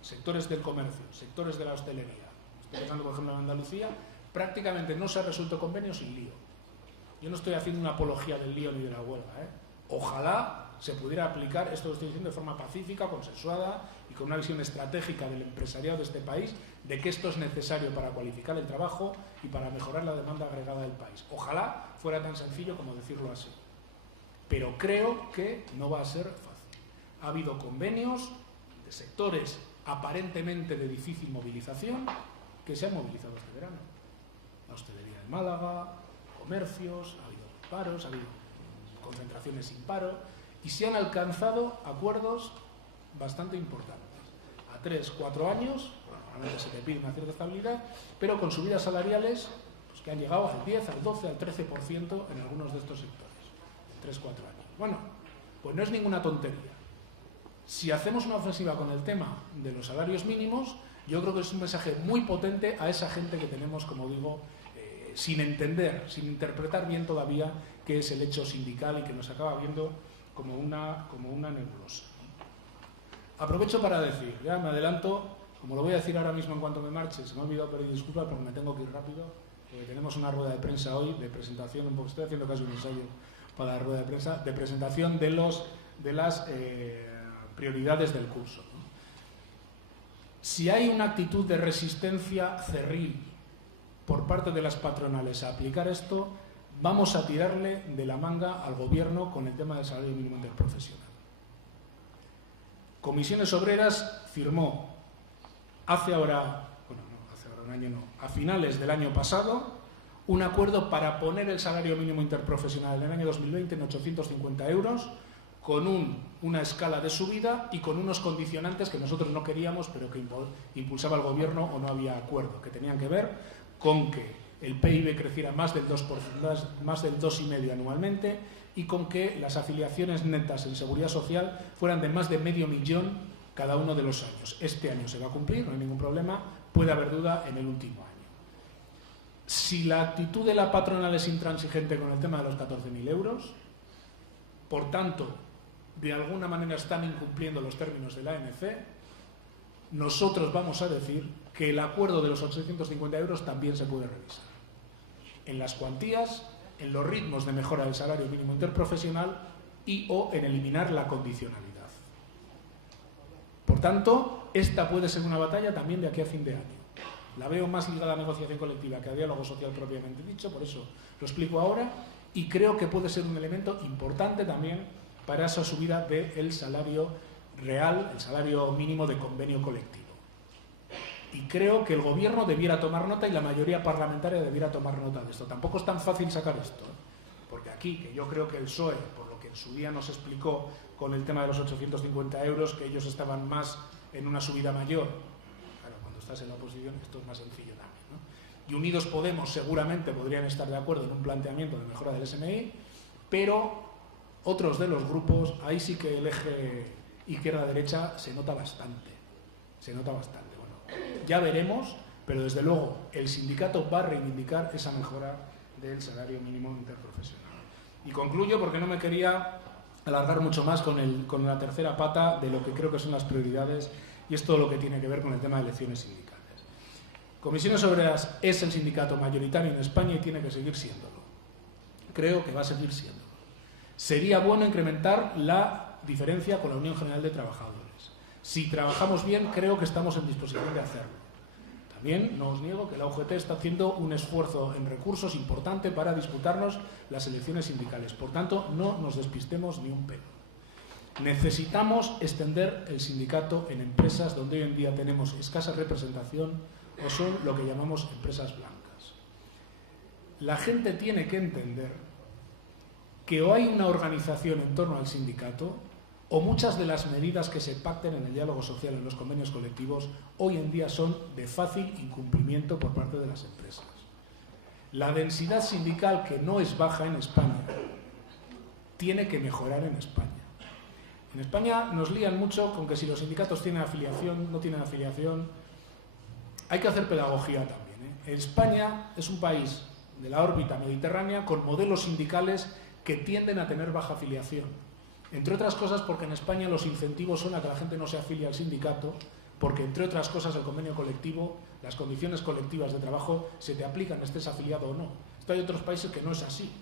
sectores del comercio, sectores de la hostelería, estoy pensando por ejemplo en Andalucía, prácticamente no se ha resuelto convenio sin lío. Yo no estoy haciendo una apología del lío ni de la huelga, Ojalá se pudiera aplicar, esto lo estoy diciendo de forma pacífica, consensuada y con una visión estratégica del empresariado de este país, de que esto es necesario para cualificar el trabajo y para mejorar la demanda agregada del país. Ojalá fuera tan sencillo como decirlo así. Pero creo que no va a ser fácil. Ha habido convenios de sectores aparentemente de difícil movilización que se han movilizado este verano. La hostelería de Málaga, comercios, ha habido paros, ha habido concentraciones sin paro y se han alcanzado acuerdos bastante importantes. A 3, 4 años, normalmente se le pide una cierta estabilidad, pero con subidas salariales pues, que han llegado al 10, al 12, al 13% en algunos de estos sectores, en 3, 4 años. Bueno, pues no es ninguna tontería. Si hacemos una ofensiva con el tema de los salarios mínimos, yo creo que es un mensaje muy potente a esa gente que tenemos, como digo, sin entender, sin interpretar bien todavía qué es el hecho sindical y que nos acaba viendo como una nebulosa. Aprovecho para decir, ya me adelanto, como lo voy a decir ahora mismo en cuanto me marche, se me ha olvidado pedir disculpas porque me tengo que ir rápido, porque tenemos una rueda de prensa hoy de presentación, un poco, estoy haciendo casi un ensayo para la rueda de prensa, de presentación de las prioridades del curso, ¿no? Si hay una actitud de resistencia cerril por parte de las patronales a aplicar esto, vamos a tirarle de la manga al gobierno con el tema del salario mínimo interprofesional. Comisiones Obreras firmó a finales del año pasado, un acuerdo para poner el salario mínimo interprofesional en el año 2020 en 850 euros, con una escala de subida y con unos condicionantes que nosotros no queríamos, pero que impulsaba el gobierno o no había acuerdo, que tenían que ver con que el PIB creciera más del 2,5% anualmente y con que las afiliaciones netas en seguridad social fueran de más de 500.000 cada uno de los años. Este año se va a cumplir, no hay ningún problema, puede haber duda en el último año. Si la actitud de la patronal es intransigente con el tema de los 14.000 euros, por tanto, de alguna manera están incumpliendo los términos de la ANC, nosotros vamos a decir que el acuerdo de los 850 euros también se puede revisar. En las cuantías, en los ritmos de mejora del salario mínimo interprofesional y o en eliminar la condicionalidad. Por tanto, esta puede ser una batalla también de aquí a fin de año. La veo más ligada a la negociación colectiva que a diálogo social propiamente dicho, por eso lo explico ahora, y creo que puede ser un elemento importante también para esa subida del salario real, el salario mínimo de convenio colectivo. Y creo que el Gobierno debiera tomar nota y la mayoría parlamentaria debiera tomar nota de esto. Tampoco es tan fácil sacar esto, porque aquí, que yo creo que el PSOE, por lo que en su día nos explicó con el tema de los 850 euros, que ellos estaban más en una subida mayor. Claro, cuando estás en la oposición esto es más sencillo también, ¿no? Y Unidos Podemos seguramente podrían estar de acuerdo en un planteamiento de mejora del SMI, pero otros de los grupos, ahí sí que el eje izquierda-derecha se nota bastante. Se nota bastante. Bueno, ya veremos, pero desde luego el sindicato va a reivindicar esa mejora del salario mínimo interprofesional. Y concluyo porque no me quería alargar mucho más con la tercera pata de lo que creo que son las prioridades, y es todo lo que tiene que ver con el tema de elecciones sindicales. Comisiones Obreras es el sindicato mayoritario en España y tiene que seguir siéndolo. Creo que va a seguir siéndolo. Sería bueno incrementar la diferencia con la Unión General de Trabajadores. Si trabajamos bien, creo que estamos en disposición de hacerlo. También no os niego que la UGT está haciendo un esfuerzo en recursos importante para disputarnos las elecciones sindicales. Por tanto, no nos despistemos ni un pelo. Necesitamos extender el sindicato en empresas donde hoy en día tenemos escasa representación o son lo que llamamos empresas blancas. La gente tiene que entender que o hay una organización en torno al sindicato o muchas de las medidas que se pacten en el diálogo social, en los convenios colectivos, hoy en día son de fácil incumplimiento por parte de las empresas. La densidad sindical, que no es baja en España, tiene que mejorar en España. En España nos lían mucho con que si los sindicatos tienen afiliación, no tienen afiliación. Hay que hacer pedagogía también, ¿eh? España es un país de la órbita mediterránea con modelos sindicales que tienden a tener baja afiliación. Entre otras cosas porque en España los incentivos son a que la gente no se afilie al sindicato, porque entre otras cosas el convenio colectivo, las condiciones colectivas de trabajo se te aplican, estés afiliado o no. Esto hay otros países que no es así.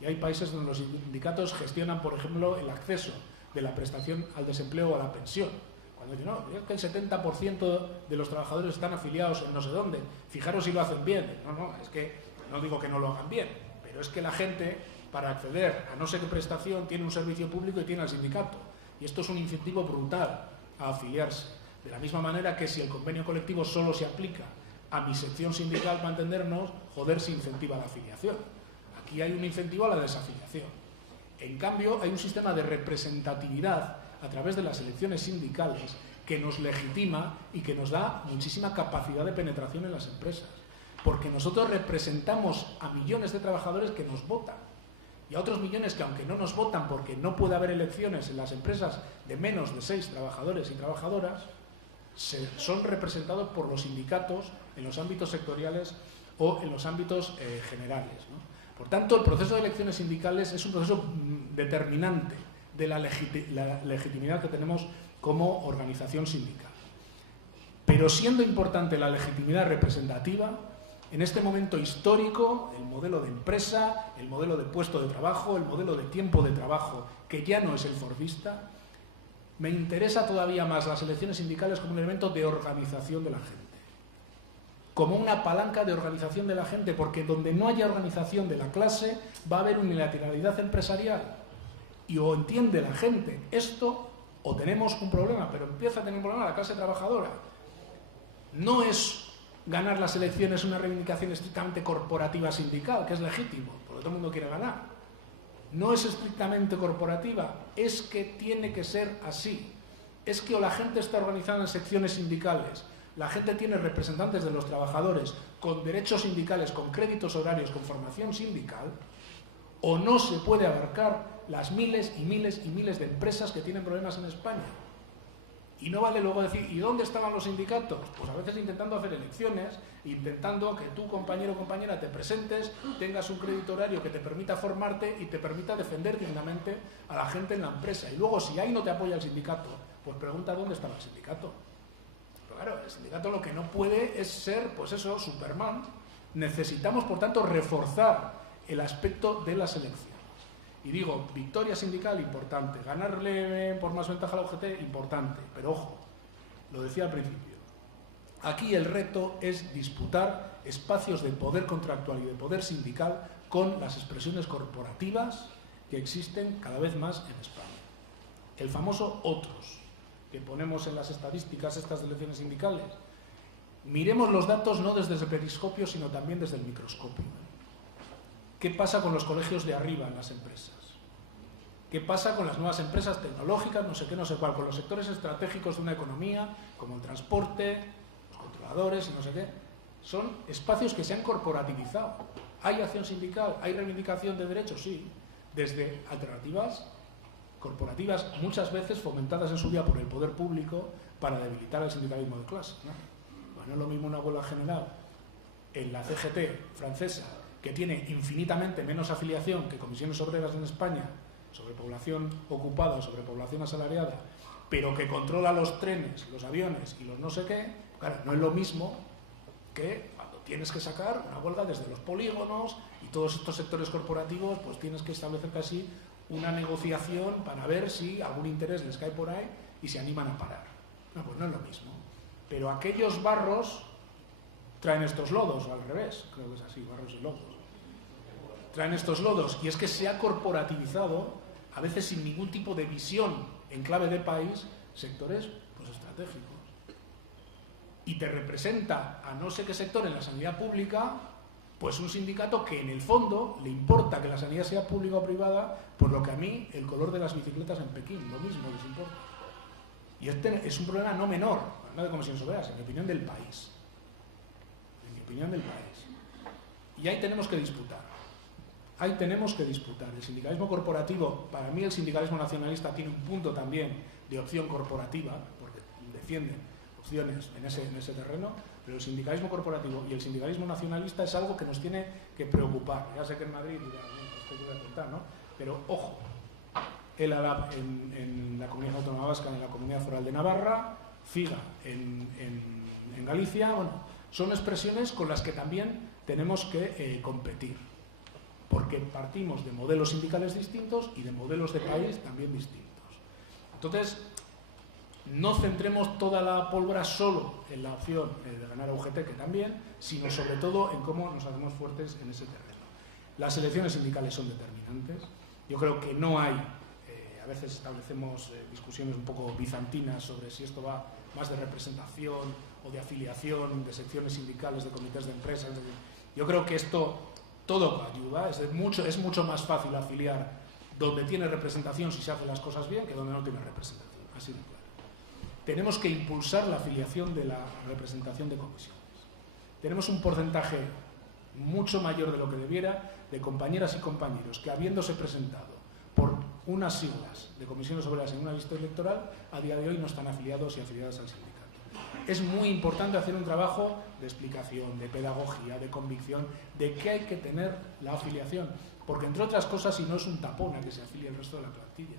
Y hay países donde los sindicatos gestionan, por ejemplo, el acceso de la prestación al desempleo o a la pensión. Cuando dicen, no, es que el 70% de los trabajadores están afiliados en no sé dónde, fijaros si lo hacen bien. No, es que no digo que no lo hagan bien, pero es que la gente, para acceder a no sé qué prestación, tiene un servicio público y tiene al sindicato. Y esto es un incentivo brutal a afiliarse. De la misma manera que si el convenio colectivo solo se aplica a mi sección sindical, para entendernos, joder, se incentiva la afiliación. Aquí hay un incentivo a la desafiliación. En cambio, hay un sistema de representatividad a través de las elecciones sindicales que nos legitima y que nos da muchísima capacidad de penetración en las empresas. Porque nosotros representamos a millones de trabajadores que nos votan. Y a otros millones que, aunque no nos votan porque no puede haber elecciones en las empresas de menos de 6 trabajadores y trabajadoras, son representados por los sindicatos en los ámbitos sectoriales o en los ámbitos generales, ¿no? Por tanto, el proceso de elecciones sindicales es un proceso determinante de la legitimidad que tenemos como organización sindical. Pero siendo importante la legitimidad representativa, en este momento histórico, el modelo de empresa, el modelo de puesto de trabajo, el modelo de tiempo de trabajo, que ya no es el fordista, me interesa todavía más las elecciones sindicales como un elemento de organización de la gente. Como una palanca de organización de la gente, porque donde no haya organización de la clase va a haber unilateralidad empresarial. Y o entiende la gente esto, o tenemos un problema, pero empieza a tener un problema la clase trabajadora. No es ganar las elecciones una reivindicación estrictamente corporativa sindical, que es legítimo, porque todo el mundo quiere ganar. No es estrictamente corporativa, es que tiene que ser así. Es que o la gente está organizada en secciones sindicales, la gente tiene representantes de los trabajadores con derechos sindicales, con créditos horarios, con formación sindical, o no se puede abarcar las miles y miles y miles de empresas que tienen problemas en España. Y no vale luego decir, ¿y dónde estaban los sindicatos? Pues a veces intentando hacer elecciones, intentando que tú, compañero o compañera, te presentes, tengas un crédito horario que te permita formarte y te permita defender dignamente a la gente en la empresa. Y luego, si ahí no te apoya el sindicato, pues pregunta dónde estaba el sindicato. Pero claro, el sindicato lo que no puede es ser, pues eso, Superman. Necesitamos, por tanto, reforzar el aspecto de la selección. Y digo, victoria sindical, importante. Ganarle por más ventaja a la UGT, importante. Pero ojo, lo decía al principio. Aquí el reto es disputar espacios de poder contractual y de poder sindical con las expresiones corporativas que existen cada vez más en España. El famoso otros, que ponemos en las estadísticas estas elecciones sindicales. Miremos los datos no desde el periscopio, sino también desde el microscopio. ¿Qué pasa con los colegios de arriba en las empresas? ¿Qué pasa con las nuevas empresas tecnológicas, no sé qué, no sé cuál, con los sectores estratégicos de una economía, como el transporte, los controladores y no sé qué? Son espacios que se han corporativizado. ¿Hay acción sindical? ¿Hay reivindicación de derechos? Sí. Desde alternativas corporativas, muchas veces fomentadas en su día por el poder público para debilitar el sindicalismo de clase, ¿no? Bueno, es lo mismo una huelga general en la CGT francesa, que tiene infinitamente menos afiliación que comisiones obreras en España, sobre población ocupada o sobre población asalariada, pero que controla los trenes, los aviones y los no sé qué. Claro, no es lo mismo que cuando tienes que sacar una huelga desde los polígonos y todos estos sectores corporativos, pues tienes que establecer casi una negociación para ver si algún interés les cae por ahí y se animan a parar. No, pues no es lo mismo. Pero aquellos barros traen estos lodos, o al revés, creo que es así, barros y lodos. Traen estos lodos, y es que se ha corporativizado, a veces sin ningún tipo de visión en clave de país, sectores pues estratégicos. Y te representa a no sé qué sector en la sanidad pública, pues un sindicato que en el fondo le importa que la sanidad sea pública o privada, por lo que a mí el color de las bicicletas en Pekín, lo mismo les importa. Y este es un problema no menor, no de comisiones obreras, en mi opinión del país. En mi opinión del país. Y ahí tenemos que disputar. Ahí tenemos que disputar. El sindicalismo corporativo, para mí el sindicalismo nacionalista tiene un punto también de opción corporativa, porque defienden opciones en ese terreno, pero el sindicalismo corporativo y el sindicalismo nacionalista es algo que nos tiene que preocupar. Ya sé que en Madrid, esto que voy a contar, ¿no? Pero ojo, el ALAB en la Comunidad Autónoma Vasca, en la Comunidad Foral de Navarra, FIGA en Galicia, bueno, son expresiones con las que también tenemos que competir, porque partimos de modelos sindicales distintos y de modelos de país también distintos. Entonces, no centremos toda la pólvora solo en la opción de ganar a UGT, que también, sino sobre todo en cómo nos hacemos fuertes en ese terreno. Las elecciones sindicales son determinantes. Yo creo que no hay, a veces establecemos discusiones un poco bizantinas sobre si esto va más de representación o de afiliación de secciones sindicales, de comités de empresas. Yo creo que esto todo ayuda, es mucho más fácil afiliar donde tiene representación si se hacen las cosas bien que donde no tiene representación, así de claro. Tenemos que impulsar la afiliación de la representación de comisiones. Tenemos un porcentaje mucho mayor de lo que debiera de compañeras y compañeros que, habiéndose presentado por unas siglas de comisiones obreras en una lista electoral, a día de hoy no están afiliados y afiliadas al sindicato. Es muy importante hacer un trabajo de explicación, de pedagogía, de convicción, de que hay que tener la afiliación, porque entre otras cosas, si no es un tapón a que se afilie el resto de la plantilla.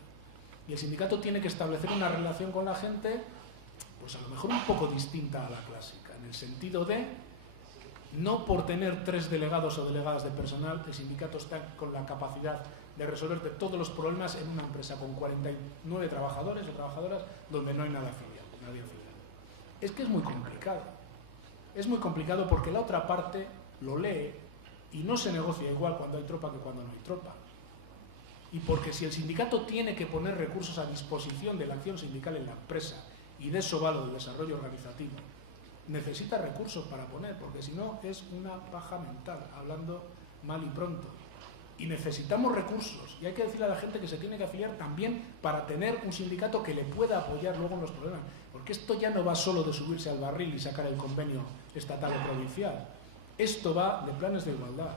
Y el sindicato tiene que establecer una relación con la gente, pues a lo mejor un poco distinta a la clásica, en el sentido de, no por tener 3 delegados o delegadas de personal, el sindicato está con la capacidad de resolverte todos los problemas en una empresa con 49 trabajadores o trabajadoras donde no hay nadie afiliado. Es que es muy complicado. Es muy complicado porque la otra parte lo lee y no se negocia igual cuando hay tropa que cuando no hay tropa. Y porque si el sindicato tiene que poner recursos a disposición de la acción sindical en la empresa, y de eso va lo del desarrollo organizativo, necesita recursos para poner, porque si no es una paja mental, hablando mal y pronto. Y necesitamos recursos. Y hay que decirle a la gente que se tiene que afiliar también para tener un sindicato que le pueda apoyar luego en los problemas. Porque esto ya no va solo de subirse al barril y sacar el convenio estatal o provincial. Esto va de planes de igualdad.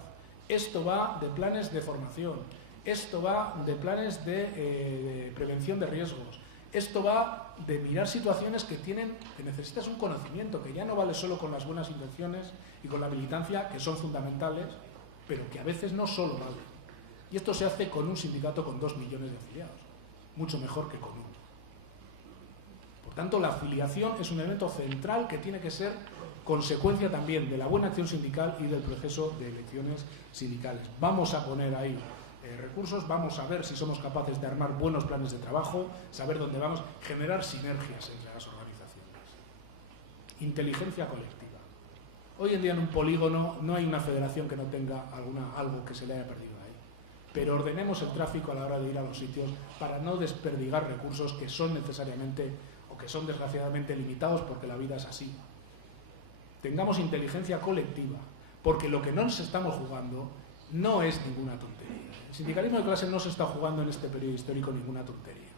Esto va de planes de formación. Esto va de planes de prevención de riesgos. Esto va de mirar situaciones que necesitas un conocimiento, que ya no vale solo con las buenas intenciones y con la militancia, que son fundamentales, pero que a veces no solo vale. Y esto se hace con un sindicato con 2 millones de afiliados, mucho mejor que con uno. Por tanto, la afiliación es un elemento central que tiene que ser consecuencia también de la buena acción sindical y del proceso de elecciones sindicales. Vamos a poner ahí recursos, vamos a ver si somos capaces de armar buenos planes de trabajo, saber dónde vamos, generar sinergias entre las organizaciones. Inteligencia colectiva. Hoy en día en un polígono no hay una federación que no tenga algo que se le haya perdido ahí. Pero ordenemos el tráfico a la hora de ir a los sitios para no desperdigar recursos que son necesariamente o que son desgraciadamente limitados porque la vida es así. Tengamos inteligencia colectiva, porque lo que no nos estamos jugando no es ninguna tontería. El sindicalismo de clase no se está jugando en este periodo histórico ninguna tontería.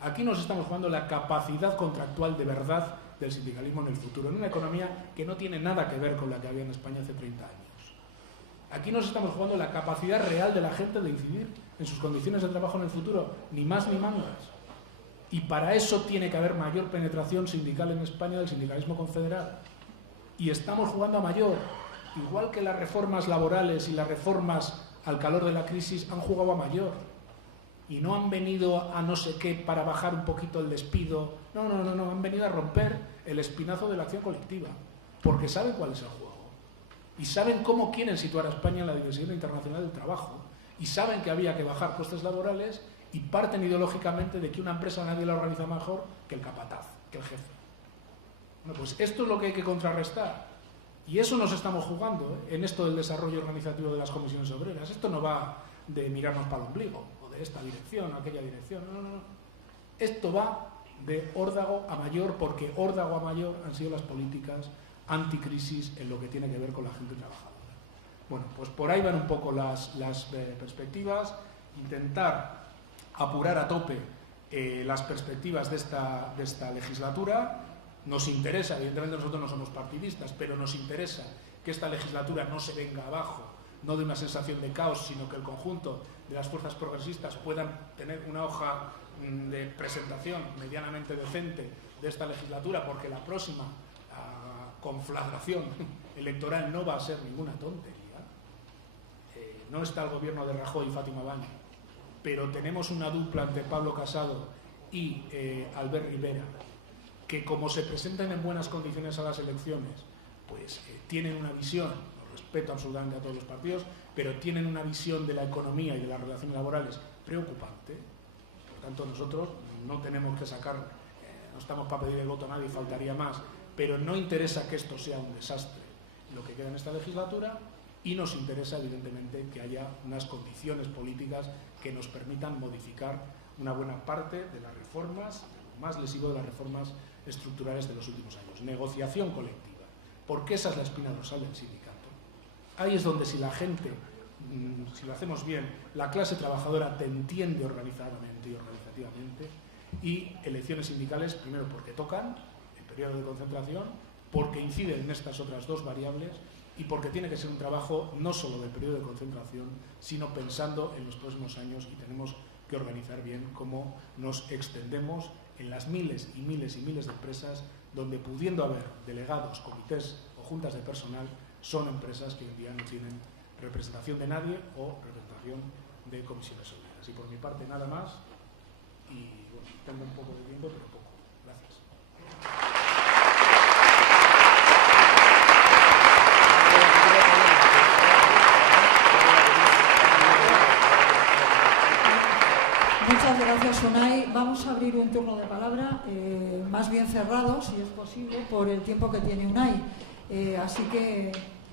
Aquí nos estamos jugando la capacidad contractual de verdad del sindicalismo en el futuro, en una economía que no tiene nada que ver con la que había en España hace 30 años. Aquí nos estamos jugando la capacidad real de la gente de incidir en sus condiciones de trabajo en el futuro, ni más ni mangas. Y para eso tiene que haber mayor penetración sindical en España del sindicalismo confederal. Y estamos jugando a mayor, igual que las reformas laborales y las reformas al calor de la crisis han jugado a mayor. Y no han venido a no sé qué para bajar un poquito el despido. No, han venido a romper el espinazo de la acción colectiva, porque saben cuál es el juego. Y saben cómo quieren situar a España en la dimensión internacional del trabajo. Y saben que había que bajar costes laborales y parten ideológicamente de que una empresa nadie la organiza mejor que el capataz, que el jefe. Bueno, pues esto es lo que hay que contrarrestar. Y eso nos estamos jugando, en esto del desarrollo organizativo de las comisiones obreras. Esto no va de mirarnos para el ombligo, o de esta dirección, aquella dirección. No. Esto va de órdago a mayor, porque órdago a mayor han sido las políticas anticrisis en lo que tiene que ver con la gente trabajadora. Bueno, pues por ahí van un poco las perspectivas. Intentar apurar a tope las perspectivas de esta legislatura. Nos interesa, evidentemente nosotros no somos partidistas, pero nos interesa que esta legislatura no se venga abajo, no de una sensación de caos, sino que el conjunto de las fuerzas progresistas puedan tener una hoja de presentación medianamente decente de esta legislatura, porque la próxima conflagración electoral no va a ser ninguna tontería. No está el gobierno de Rajoy y Fátima Bani, pero tenemos una dupla entre Pablo Casado y Albert Rivera, que como se presentan en buenas condiciones a las elecciones, pues tienen una visión, respeto absolutamente a todos los partidos, pero tienen una visión de la economía y de las relaciones laborales preocupante. Por tanto, nosotros no tenemos que sacar, no estamos para pedir el voto a nadie, faltaría más, pero no interesa que esto sea un desastre lo que queda en esta legislatura, y nos interesa evidentemente que haya unas condiciones políticas que nos permitan modificar una buena parte de las reformas, más lesivo de las reformas estructurales de los últimos años. Negociación colectiva, porque esa es la espina dorsal del sindicato. Ahí es donde, si la gente, si lo hacemos bien, la clase trabajadora te entiende organizadamente y organizativamente. Y elecciones sindicales, primero porque tocan el periodo de concentración, porque inciden en estas otras dos variables y porque tiene que ser un trabajo no solo del periodo de concentración, sino pensando en los próximos años, y tenemos que organizar bien cómo nos extendemos en las miles y miles y miles de empresas donde, pudiendo haber delegados, comités o juntas de personal, son empresas que hoy en día no tienen representación de nadie o representación de comisiones obreras. Y por mi parte nada más, y bueno, tengo un poco de tiempo, pero poco. Gracias. Muchas gracias, Unai. Vamos a abrir un turno de palabra, más bien cerrado, si es posible, por el tiempo que tiene Unai. Así que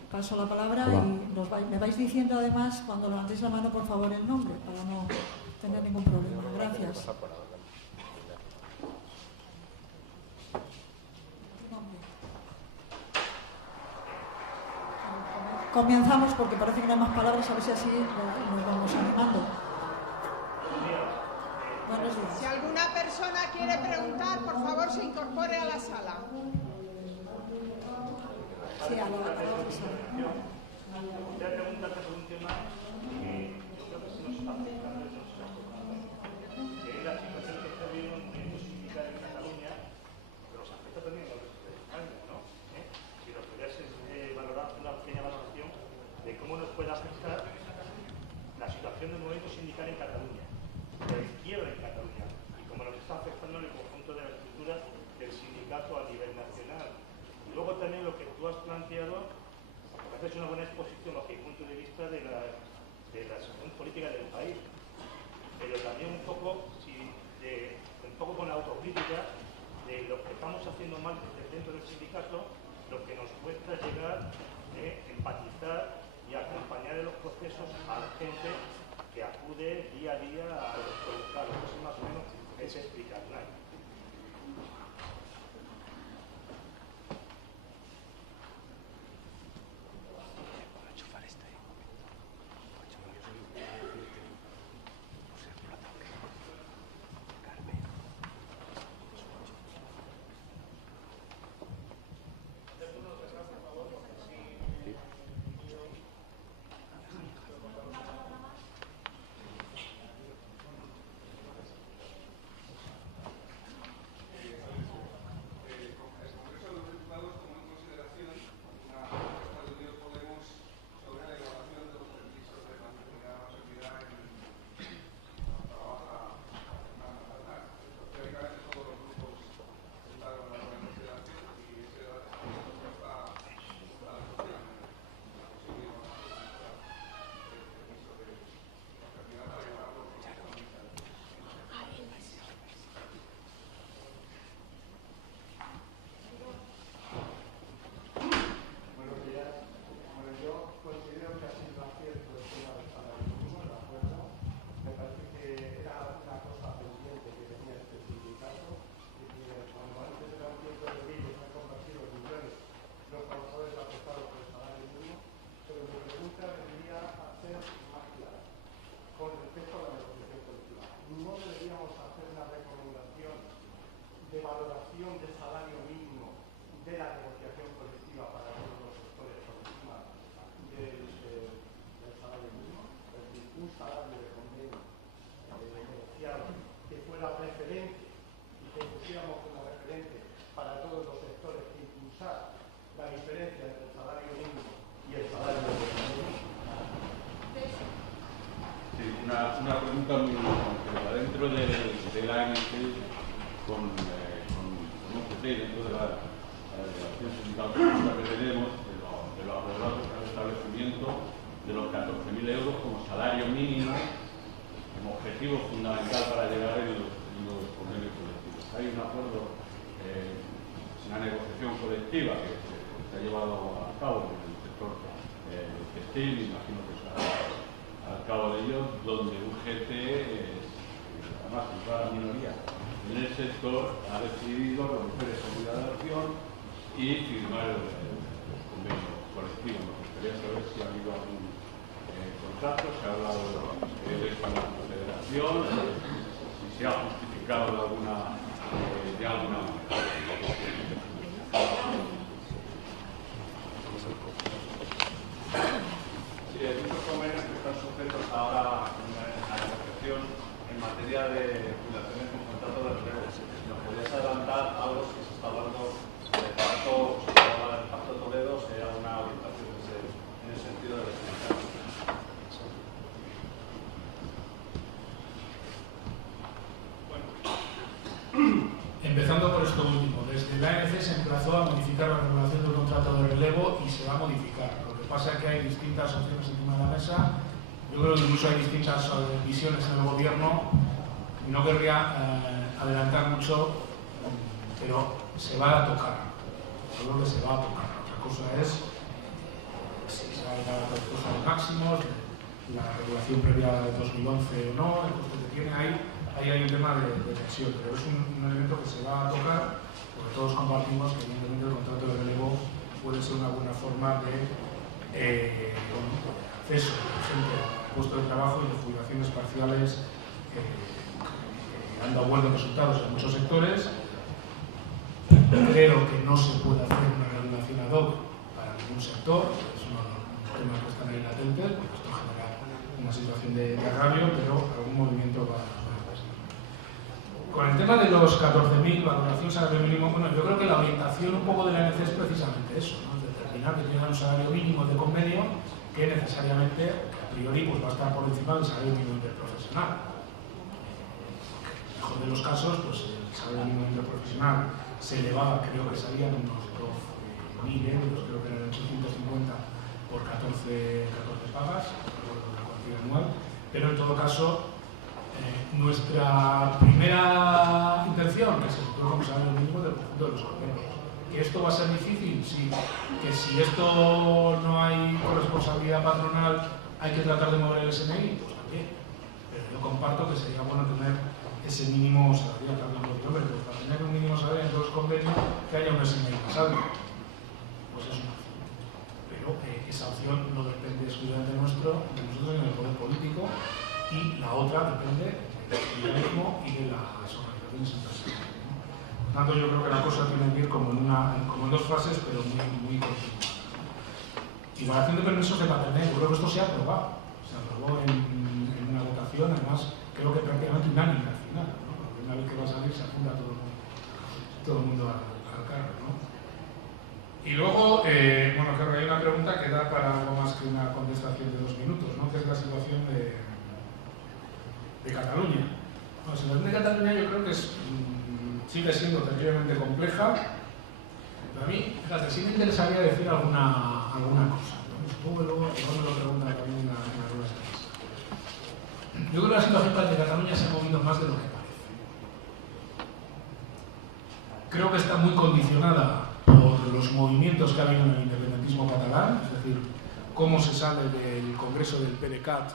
paso la palabra. Hola. Y me vais diciendo además, cuando levantéis la mano, por favor, el nombre, para no tener ningún problema. Gracias. Comenzamos porque parece que no hay más palabras, a ver si así nos vamos animando. Buenos días. Si alguna persona quiere preguntar, por favor se incorpore a la sala. Sí, a la sala. Quería preguntarte por un tema que yo creo que se nos está afectando y nos está tocando, que es la situación que está viviendo el movimiento sindical en Cataluña, que nos afecta también a los de España, ¿no? Si nos pudieses valorar, una pequeña valoración de cómo nos puede afectar la situación del movimiento sindical en Cataluña, de la izquierda en Cataluña, y cómo nos está afectando en el conjunto de la estructura del sindicato a nivel nacional. Y luego también lo que tú has planteado, porque haces una buena exposición bajo el punto de vista de la situación política del país, pero también un poco con autocrítica de lo que estamos haciendo mal desde dentro del sindicato, lo que nos cuesta llegar, empatizar y acompañar en los procesos a la gente que acude día a día a los locales. Eso más o menos es explicar, ¿no? Una pregunta muy concreta. Dentro del ANC, con UGT, dentro de la relación sindical que tenemos, de los acordados para el establecimiento de los 14.000 euros como salario mínimo, como objetivo fundamental para llegar en los convenios colectivos. Hay un acuerdo, una negociación colectiva que se ha llevado a cabo en el sector textil, imagino que al cabo de ello, donde UGT, además en toda la minoría en el sector, ha decidido romper esa obligación y firmar el convenio colectivo. Me gustaría saber si ha habido algún contrato, se ha hablado de esta confederación, si se ha justificado de alguna manera. Sí, hay muchos convenios que están sujetos ahora a la negociación en materia de jubilaciones con contrato de relevo. ¿Nos podrías adelantar algo si se está hablando del Pacto Toledo, si hay alguna orientación en el sentido de la sindicato? Bueno, empezando por esto último, desde la ANC se emplazó a modificar la regulación del contrato de relevo y se va a modificar. Pasa que hay distintas opciones encima de la mesa. Yo creo que incluso hay distintas visiones en el gobierno. No querría adelantar mucho, pero se va a tocar. Seguro que se va a tocar. Otra cosa es si se va a llegar a la cosa de máximos, la regulación previa de 2011 o no, el coste que tiene. Ahí hay un tema de tensión, pero es un elemento que se va a tocar porque todos compartimos que evidentemente el contrato de relevo puede ser una buena forma de acceso de gente a puestos de trabajo y de jubilaciones parciales han dado buenos resultados en muchos sectores. Creo que no se puede hacer una regulación ad hoc para ningún sector, es uno de los temas que están ahí latentes, porque esto genera una situación de agravio, pero algún movimiento va a pasar. Con el tema de los 14.000, valoración salario mínimo, bueno, yo creo que la orientación un poco de la ANC es precisamente eso, ¿no? Determinar que tenga un salario mínimo de convenio que necesariamente, que a priori, pues va a estar por encima del salario mínimo interprofesional. En el mejor de los casos, pues el salario mínimo interprofesional se elevaba, creo que salían unos 12.000 euros, creo que eran 850 por 14 pagas, la cuantía anual, pero en todo caso, nuestra primera intención, que se sitúe como salario mínimo del conjunto de los convenios. ¿Que esto va a ser difícil? Sí. ¿Que si esto no hay corresponsabilidad patronal hay que tratar de mover el SMI? Pues también. Pero yo comparto que sería bueno tener ese mínimo salarial, hablando de kilómetros, para tener un mínimo salarial en todos los convenios, que haya un SMI más alto. Pues es una opción. Pero esa opción no depende exclusivamente de nosotros en el poder político, y la otra depende del ciudadanismo y de las organizaciones empresariales. Por tanto, yo creo que la cosa tiene que ir como en dos fases, pero muy continuadas. Igualación de permisos de paternidad, yo creo que esto se ha aprobado. Se aprobó en una votación, además, creo que prácticamente unánime al final, ¿no? Porque una vez que va a salir se apunta todo el mundo al carro, ¿no? Y luego, bueno, claro, hay una pregunta que da para algo más que una contestación de 2 minutos, ¿no? Que es la situación de Cataluña. Bueno, la situación de Cataluña yo creo que sigue siendo terriblemente compleja. Pero a mí, fíjate, sí me interesaría decir alguna cosa. Luego me lo preguntan también en algunas veces. Yo creo que la situación de Cataluña se ha movido más de lo que parece. Creo que está muy condicionada por los movimientos que ha habido en el independentismo catalán, es decir, cómo se sale del Congreso del PDeCAT,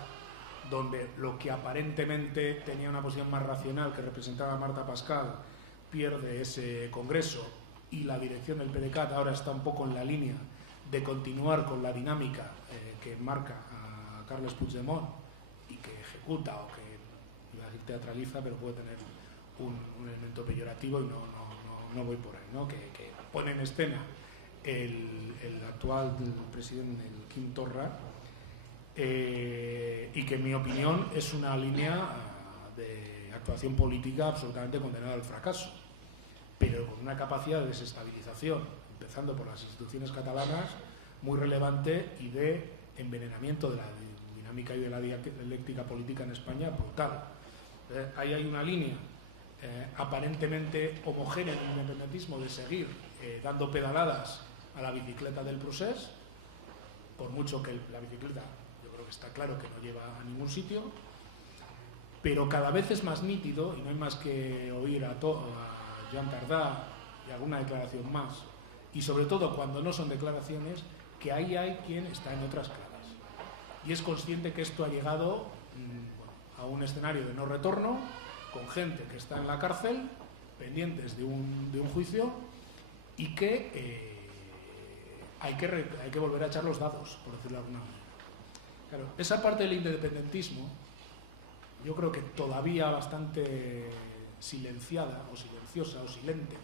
donde lo que aparentemente tenía una posición más racional que representaba a Marta Pascal pierde ese congreso, y la dirección del PDeCAT ahora está un poco en la línea de continuar con la dinámica que marca a Carles Puigdemont y que ejecuta, o que iba a decir teatraliza, pero puede tener un elemento peyorativo, y no voy por ahí, ¿no? Que pone en escena el actual presidente, el Quim Torra, y que en mi opinión es una línea de actuación política absolutamente condenada al fracaso, pero con una capacidad de desestabilización, empezando por las instituciones catalanas, muy relevante, y de envenenamiento de la dinámica y de la dialéctica política en España brutal. Ahí hay una línea aparentemente homogénea en el independentismo de seguir dando pedaladas a la bicicleta del procés, por mucho que la bicicleta, yo creo que está claro que no lleva a ningún sitio, pero cada vez es más nítido, y no hay más que oír a Joan Tardà y alguna declaración más, y sobre todo cuando no son declaraciones, que ahí hay quien está en otras claras y es consciente que esto ha llegado a un escenario de no retorno, con gente que está en la cárcel pendientes de un juicio, y que hay que volver a echar los dados, por decirlo de alguna manera. Claro, esa parte del independentismo yo creo que todavía bastante silenciada o silenciosa o silente,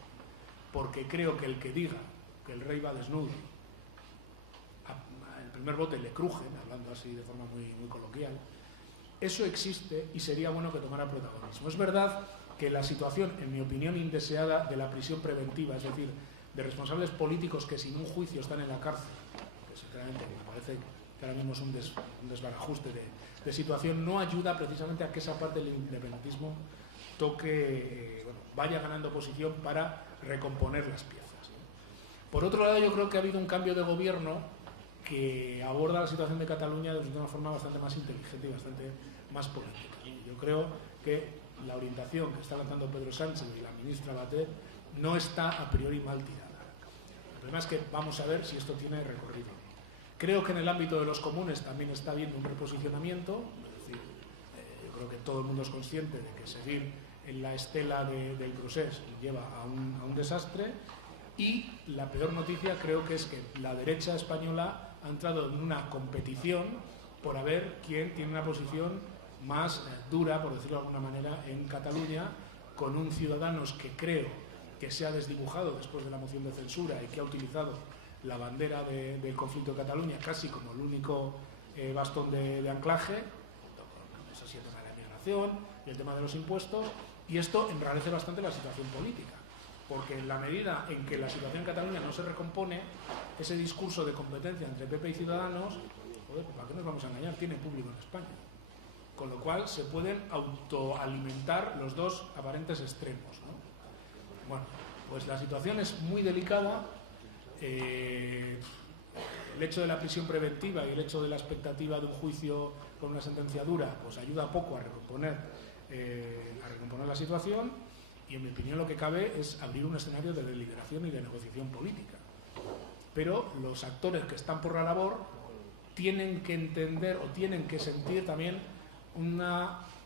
porque creo que el que diga que el rey va desnudo, el primer bote le crujen, hablando así de forma muy coloquial. Eso existe y sería bueno que tomara protagonismo. Es verdad que la situación, en mi opinión, indeseada de la prisión preventiva, es decir, de responsables políticos que sin un juicio están en la cárcel, que sinceramente me parece que ahora mismo es un desbarajuste de situación, no ayuda precisamente a que esa parte del independentismo vaya ganando posición para recomponer las piezas. Por otro lado, yo creo que ha habido un cambio de gobierno que aborda la situación de Cataluña de una forma bastante más inteligente y bastante más política. Yo creo que la orientación que está lanzando Pedro Sánchez y la ministra Batet no está a priori mal tirada. El problema es que vamos a ver si esto tiene recorrido. Creo que en el ámbito de los comunes también está habiendo un reposicionamiento, es decir, yo creo que todo el mundo es consciente de que seguir en la estela del procés lleva a un desastre, y la peor noticia creo que es que la derecha española ha entrado en una competición por a ver quién tiene una posición más dura, por decirlo de alguna manera, en Cataluña, con un Ciudadanos que creo que se ha desdibujado después de la moción de censura y que ha utilizado la bandera del conflicto de Cataluña casi como el único bastón de anclaje, eso sí, el tema de la migración y el tema de los impuestos, y esto enrarece bastante la situación política, porque en la medida en que la situación en Cataluña no se recompone, ese discurso de competencia entre PP y Ciudadanos, joder, ¿para qué nos vamos a engañar? Tiene público en España. Con lo cual se pueden autoalimentar los dos aparentes extremos, ¿no? Bueno, pues la situación es muy delicada. El hecho de la prisión preventiva y el hecho de la expectativa de un juicio con una sentencia dura pues ayuda poco a recomponer la situación, y en mi opinión lo que cabe es abrir un escenario de deliberación y de negociación política. Pero los actores que están por la labor tienen que entender o tienen que sentir también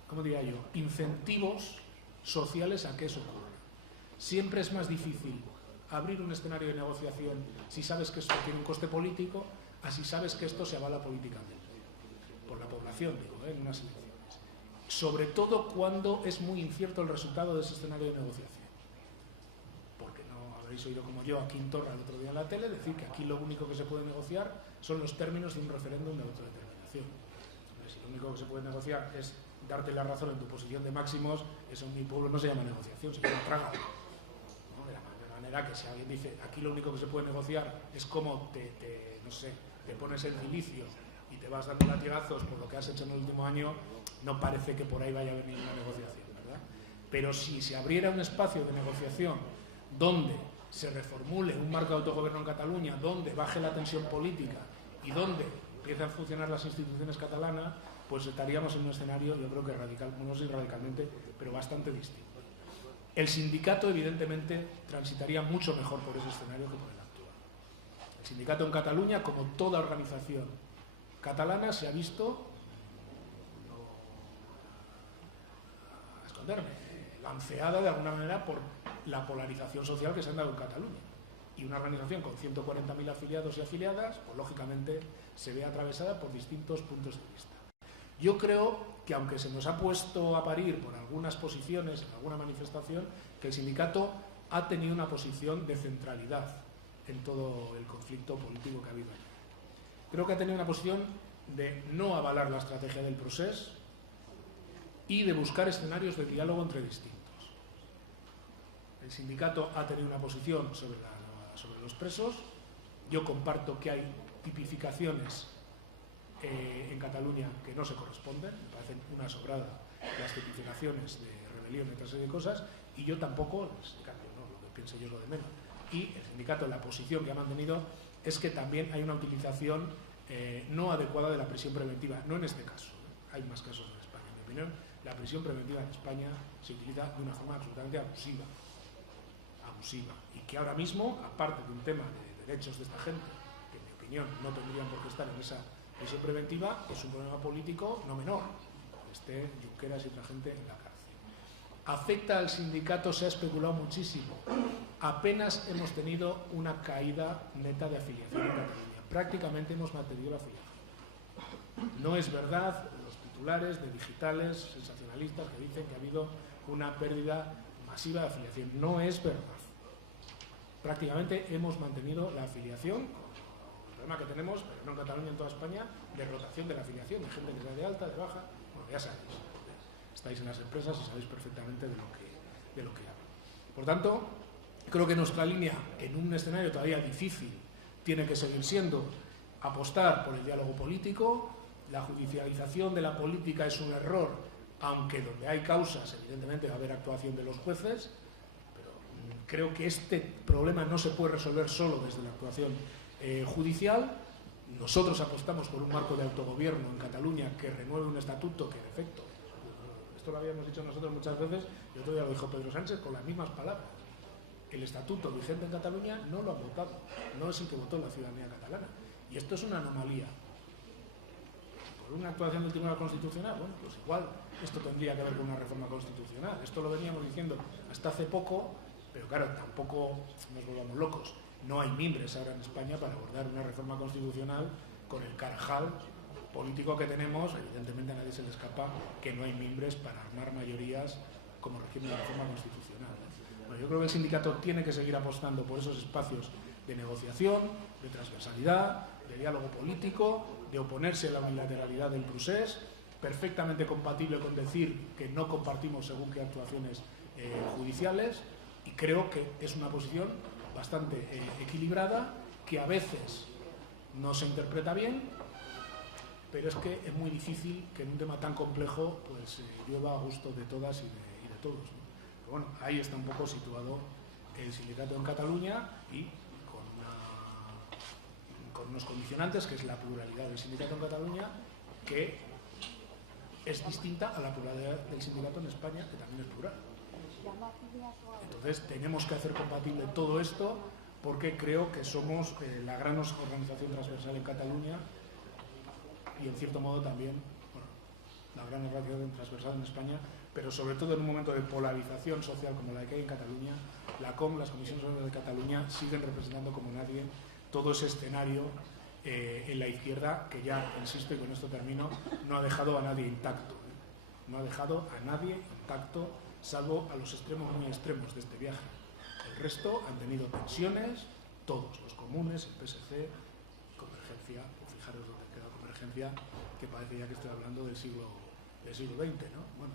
¿cómo diría yo?, incentivos sociales a que eso ocurra. Siempre es más difícil abrir un escenario de negociación si sabes que esto tiene un coste político, a si sabes que esto se avala políticamente, por la población, digo, en unas elecciones. Sobre todo cuando es muy incierto el resultado de ese escenario de negociación. Porque no habréis oído como yo a Quintorra el otro día en la tele decir que aquí lo único que se puede negociar son los términos de un referéndum de autodeterminación. Si lo único que se puede negociar es darte la razón en tu posición de máximos, eso en mi pueblo no se llama negociación, se llama traga. ¿No? De la manera que si alguien dice aquí lo único que se puede negociar es cómo te pones en cilicio y te vas dando latigazos por lo que has hecho en el último año, no parece que por ahí vaya a venir una negociación, ¿verdad? Pero si se abriera un espacio de negociación donde se reformule un marco de autogobierno en Cataluña, donde baje la tensión política y donde empiezan a funcionar las instituciones catalanas, pues estaríamos en un escenario, yo creo que no sé radicalmente, pero bastante distinto. El sindicato, evidentemente, transitaría mucho mejor por ese escenario que por el actual. El sindicato en Cataluña, como toda organización catalana, se ha visto, a esconderme, lanceada de alguna manera por la polarización social que se ha dado en Cataluña. Y una organización con 140.000 afiliados y afiliadas, pues lógicamente se ve atravesada por distintos puntos de vista. Yo creo que aunque se nos ha puesto a parir por algunas posiciones, en alguna manifestación, que el sindicato ha tenido una posición de centralidad en todo el conflicto político que ha habido allí. Creo que ha tenido una posición de no avalar la estrategia del procés y de buscar escenarios de diálogo entre distintos. El sindicato ha tenido una posición sobre los presos. Yo comparto que hay tipificaciones en Cataluña que no se corresponden, me parecen una sobrada las tipificaciones de rebelión y otra serie de cosas, y yo tampoco, el sindicato, ¿no? Lo que pienso yo es lo de menos. Y el sindicato, la posición que ha mantenido es que también hay una utilización no adecuada de la prisión preventiva, no en este caso, hay más casos en España, en mi opinión. La prisión preventiva en España se utiliza de una forma absolutamente abusiva, y que ahora mismo, aparte de un tema de derechos de esta gente, que en mi opinión no tendrían por qué estar en esa prisión preventiva, es un problema político no menor, que esté Junqueras y otra gente en la cárcel. Afecta al sindicato, se ha especulado muchísimo. Apenas hemos tenido una caída neta de afiliación en Cataluña. Prácticamente hemos mantenido la afiliación. No es verdad los titulares de digitales sensacionalistas que dicen que ha habido una pérdida masiva de afiliación. No es verdad. Prácticamente hemos mantenido la afiliación. El problema que tenemos, pero no en Cataluña, en toda España, de rotación de la afiliación, de gente que sea de alta, de baja, bueno, ya sabéis, estáis en las empresas y sabéis perfectamente de lo que hablo. Por tanto, creo que nuestra línea, en un escenario todavía difícil, tiene que seguir siendo apostar por el diálogo político. La judicialización de la política es un error, aunque donde hay causas, evidentemente va a haber actuación de los jueces, pero creo que este problema no se puede resolver solo desde la actuación judicial. Nosotros apostamos por un marco de autogobierno en Cataluña que renueve un estatuto que, en efecto, esto lo habíamos dicho nosotros muchas veces, y otro día lo dijo Pedro Sánchez con las mismas palabras. El estatuto vigente en Cataluña no lo han votado, no es el que votó la ciudadanía catalana. Y esto es una anomalía. ¿Por una actuación del Tribunal Constitucional? Bueno, pues igual esto tendría que ver con una reforma constitucional. Esto lo veníamos diciendo hasta hace poco, pero claro, tampoco nos volvamos locos. No hay mimbres ahora en España para abordar una reforma constitucional con el carajal político que tenemos. Evidentemente a nadie se le escapa que no hay mimbres para armar mayorías como requiere la reforma constitucional. Bueno, yo creo que el sindicato tiene que seguir apostando por esos espacios de negociación, de transversalidad, de diálogo político, de oponerse a la unilateralidad del procés, perfectamente compatible con decir que no compartimos según qué actuaciones judiciales, y creo que es una posición bastante equilibrada, que a veces no se interpreta bien, pero es que es muy difícil que en un tema tan complejo pues llueva a gusto de todas y de todos, ¿no? Pero bueno, ahí está un poco situado el sindicato en Cataluña, y con unos condicionantes, que es la pluralidad del sindicato en Cataluña, que es distinta a la pluralidad del sindicato en España, que también es plural. Entonces tenemos que hacer compatible todo esto, porque creo que somos la gran organización transversal en Cataluña y en cierto modo también, bueno, la gran organización transversal en España, pero sobre todo en un momento de polarización social como la que hay en Cataluña. La COM, las comisiones obreras de Cataluña, siguen representando como nadie todo ese escenario en la izquierda, que ya, insisto, y con esto termino, no ha dejado a nadie intacto. No ha dejado a nadie intacto, salvo a los extremos muy extremos de este viaje. El resto han tenido tensiones, todos, los comunes, el PSC, Convergencia, fijaros dónde queda Convergencia, que parece ya que estoy hablando del siglo XX, ¿no? Bueno,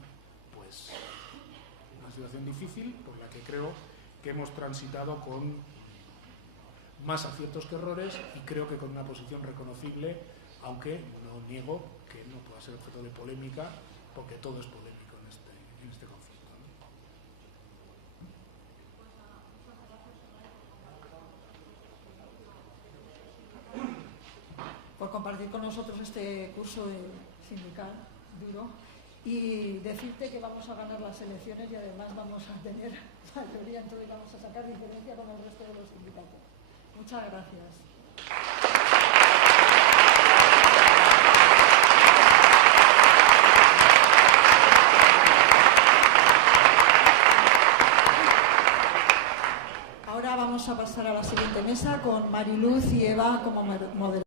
pues una situación difícil por la que creo que hemos transitado con más aciertos que errores, y creo que con una posición reconocible, aunque no niego que no pueda ser objeto de polémica, porque todo es polémico en este conflicto, ¿no? Por compartir con nosotros este curso sindical duro, y decirte que vamos a ganar las elecciones y además vamos a tener mayoría, entonces vamos a sacar diferencia con el resto de los sindicatos. Muchas gracias. Ahora vamos a pasar a la siguiente mesa con Mariluz y Eva como moderadoras.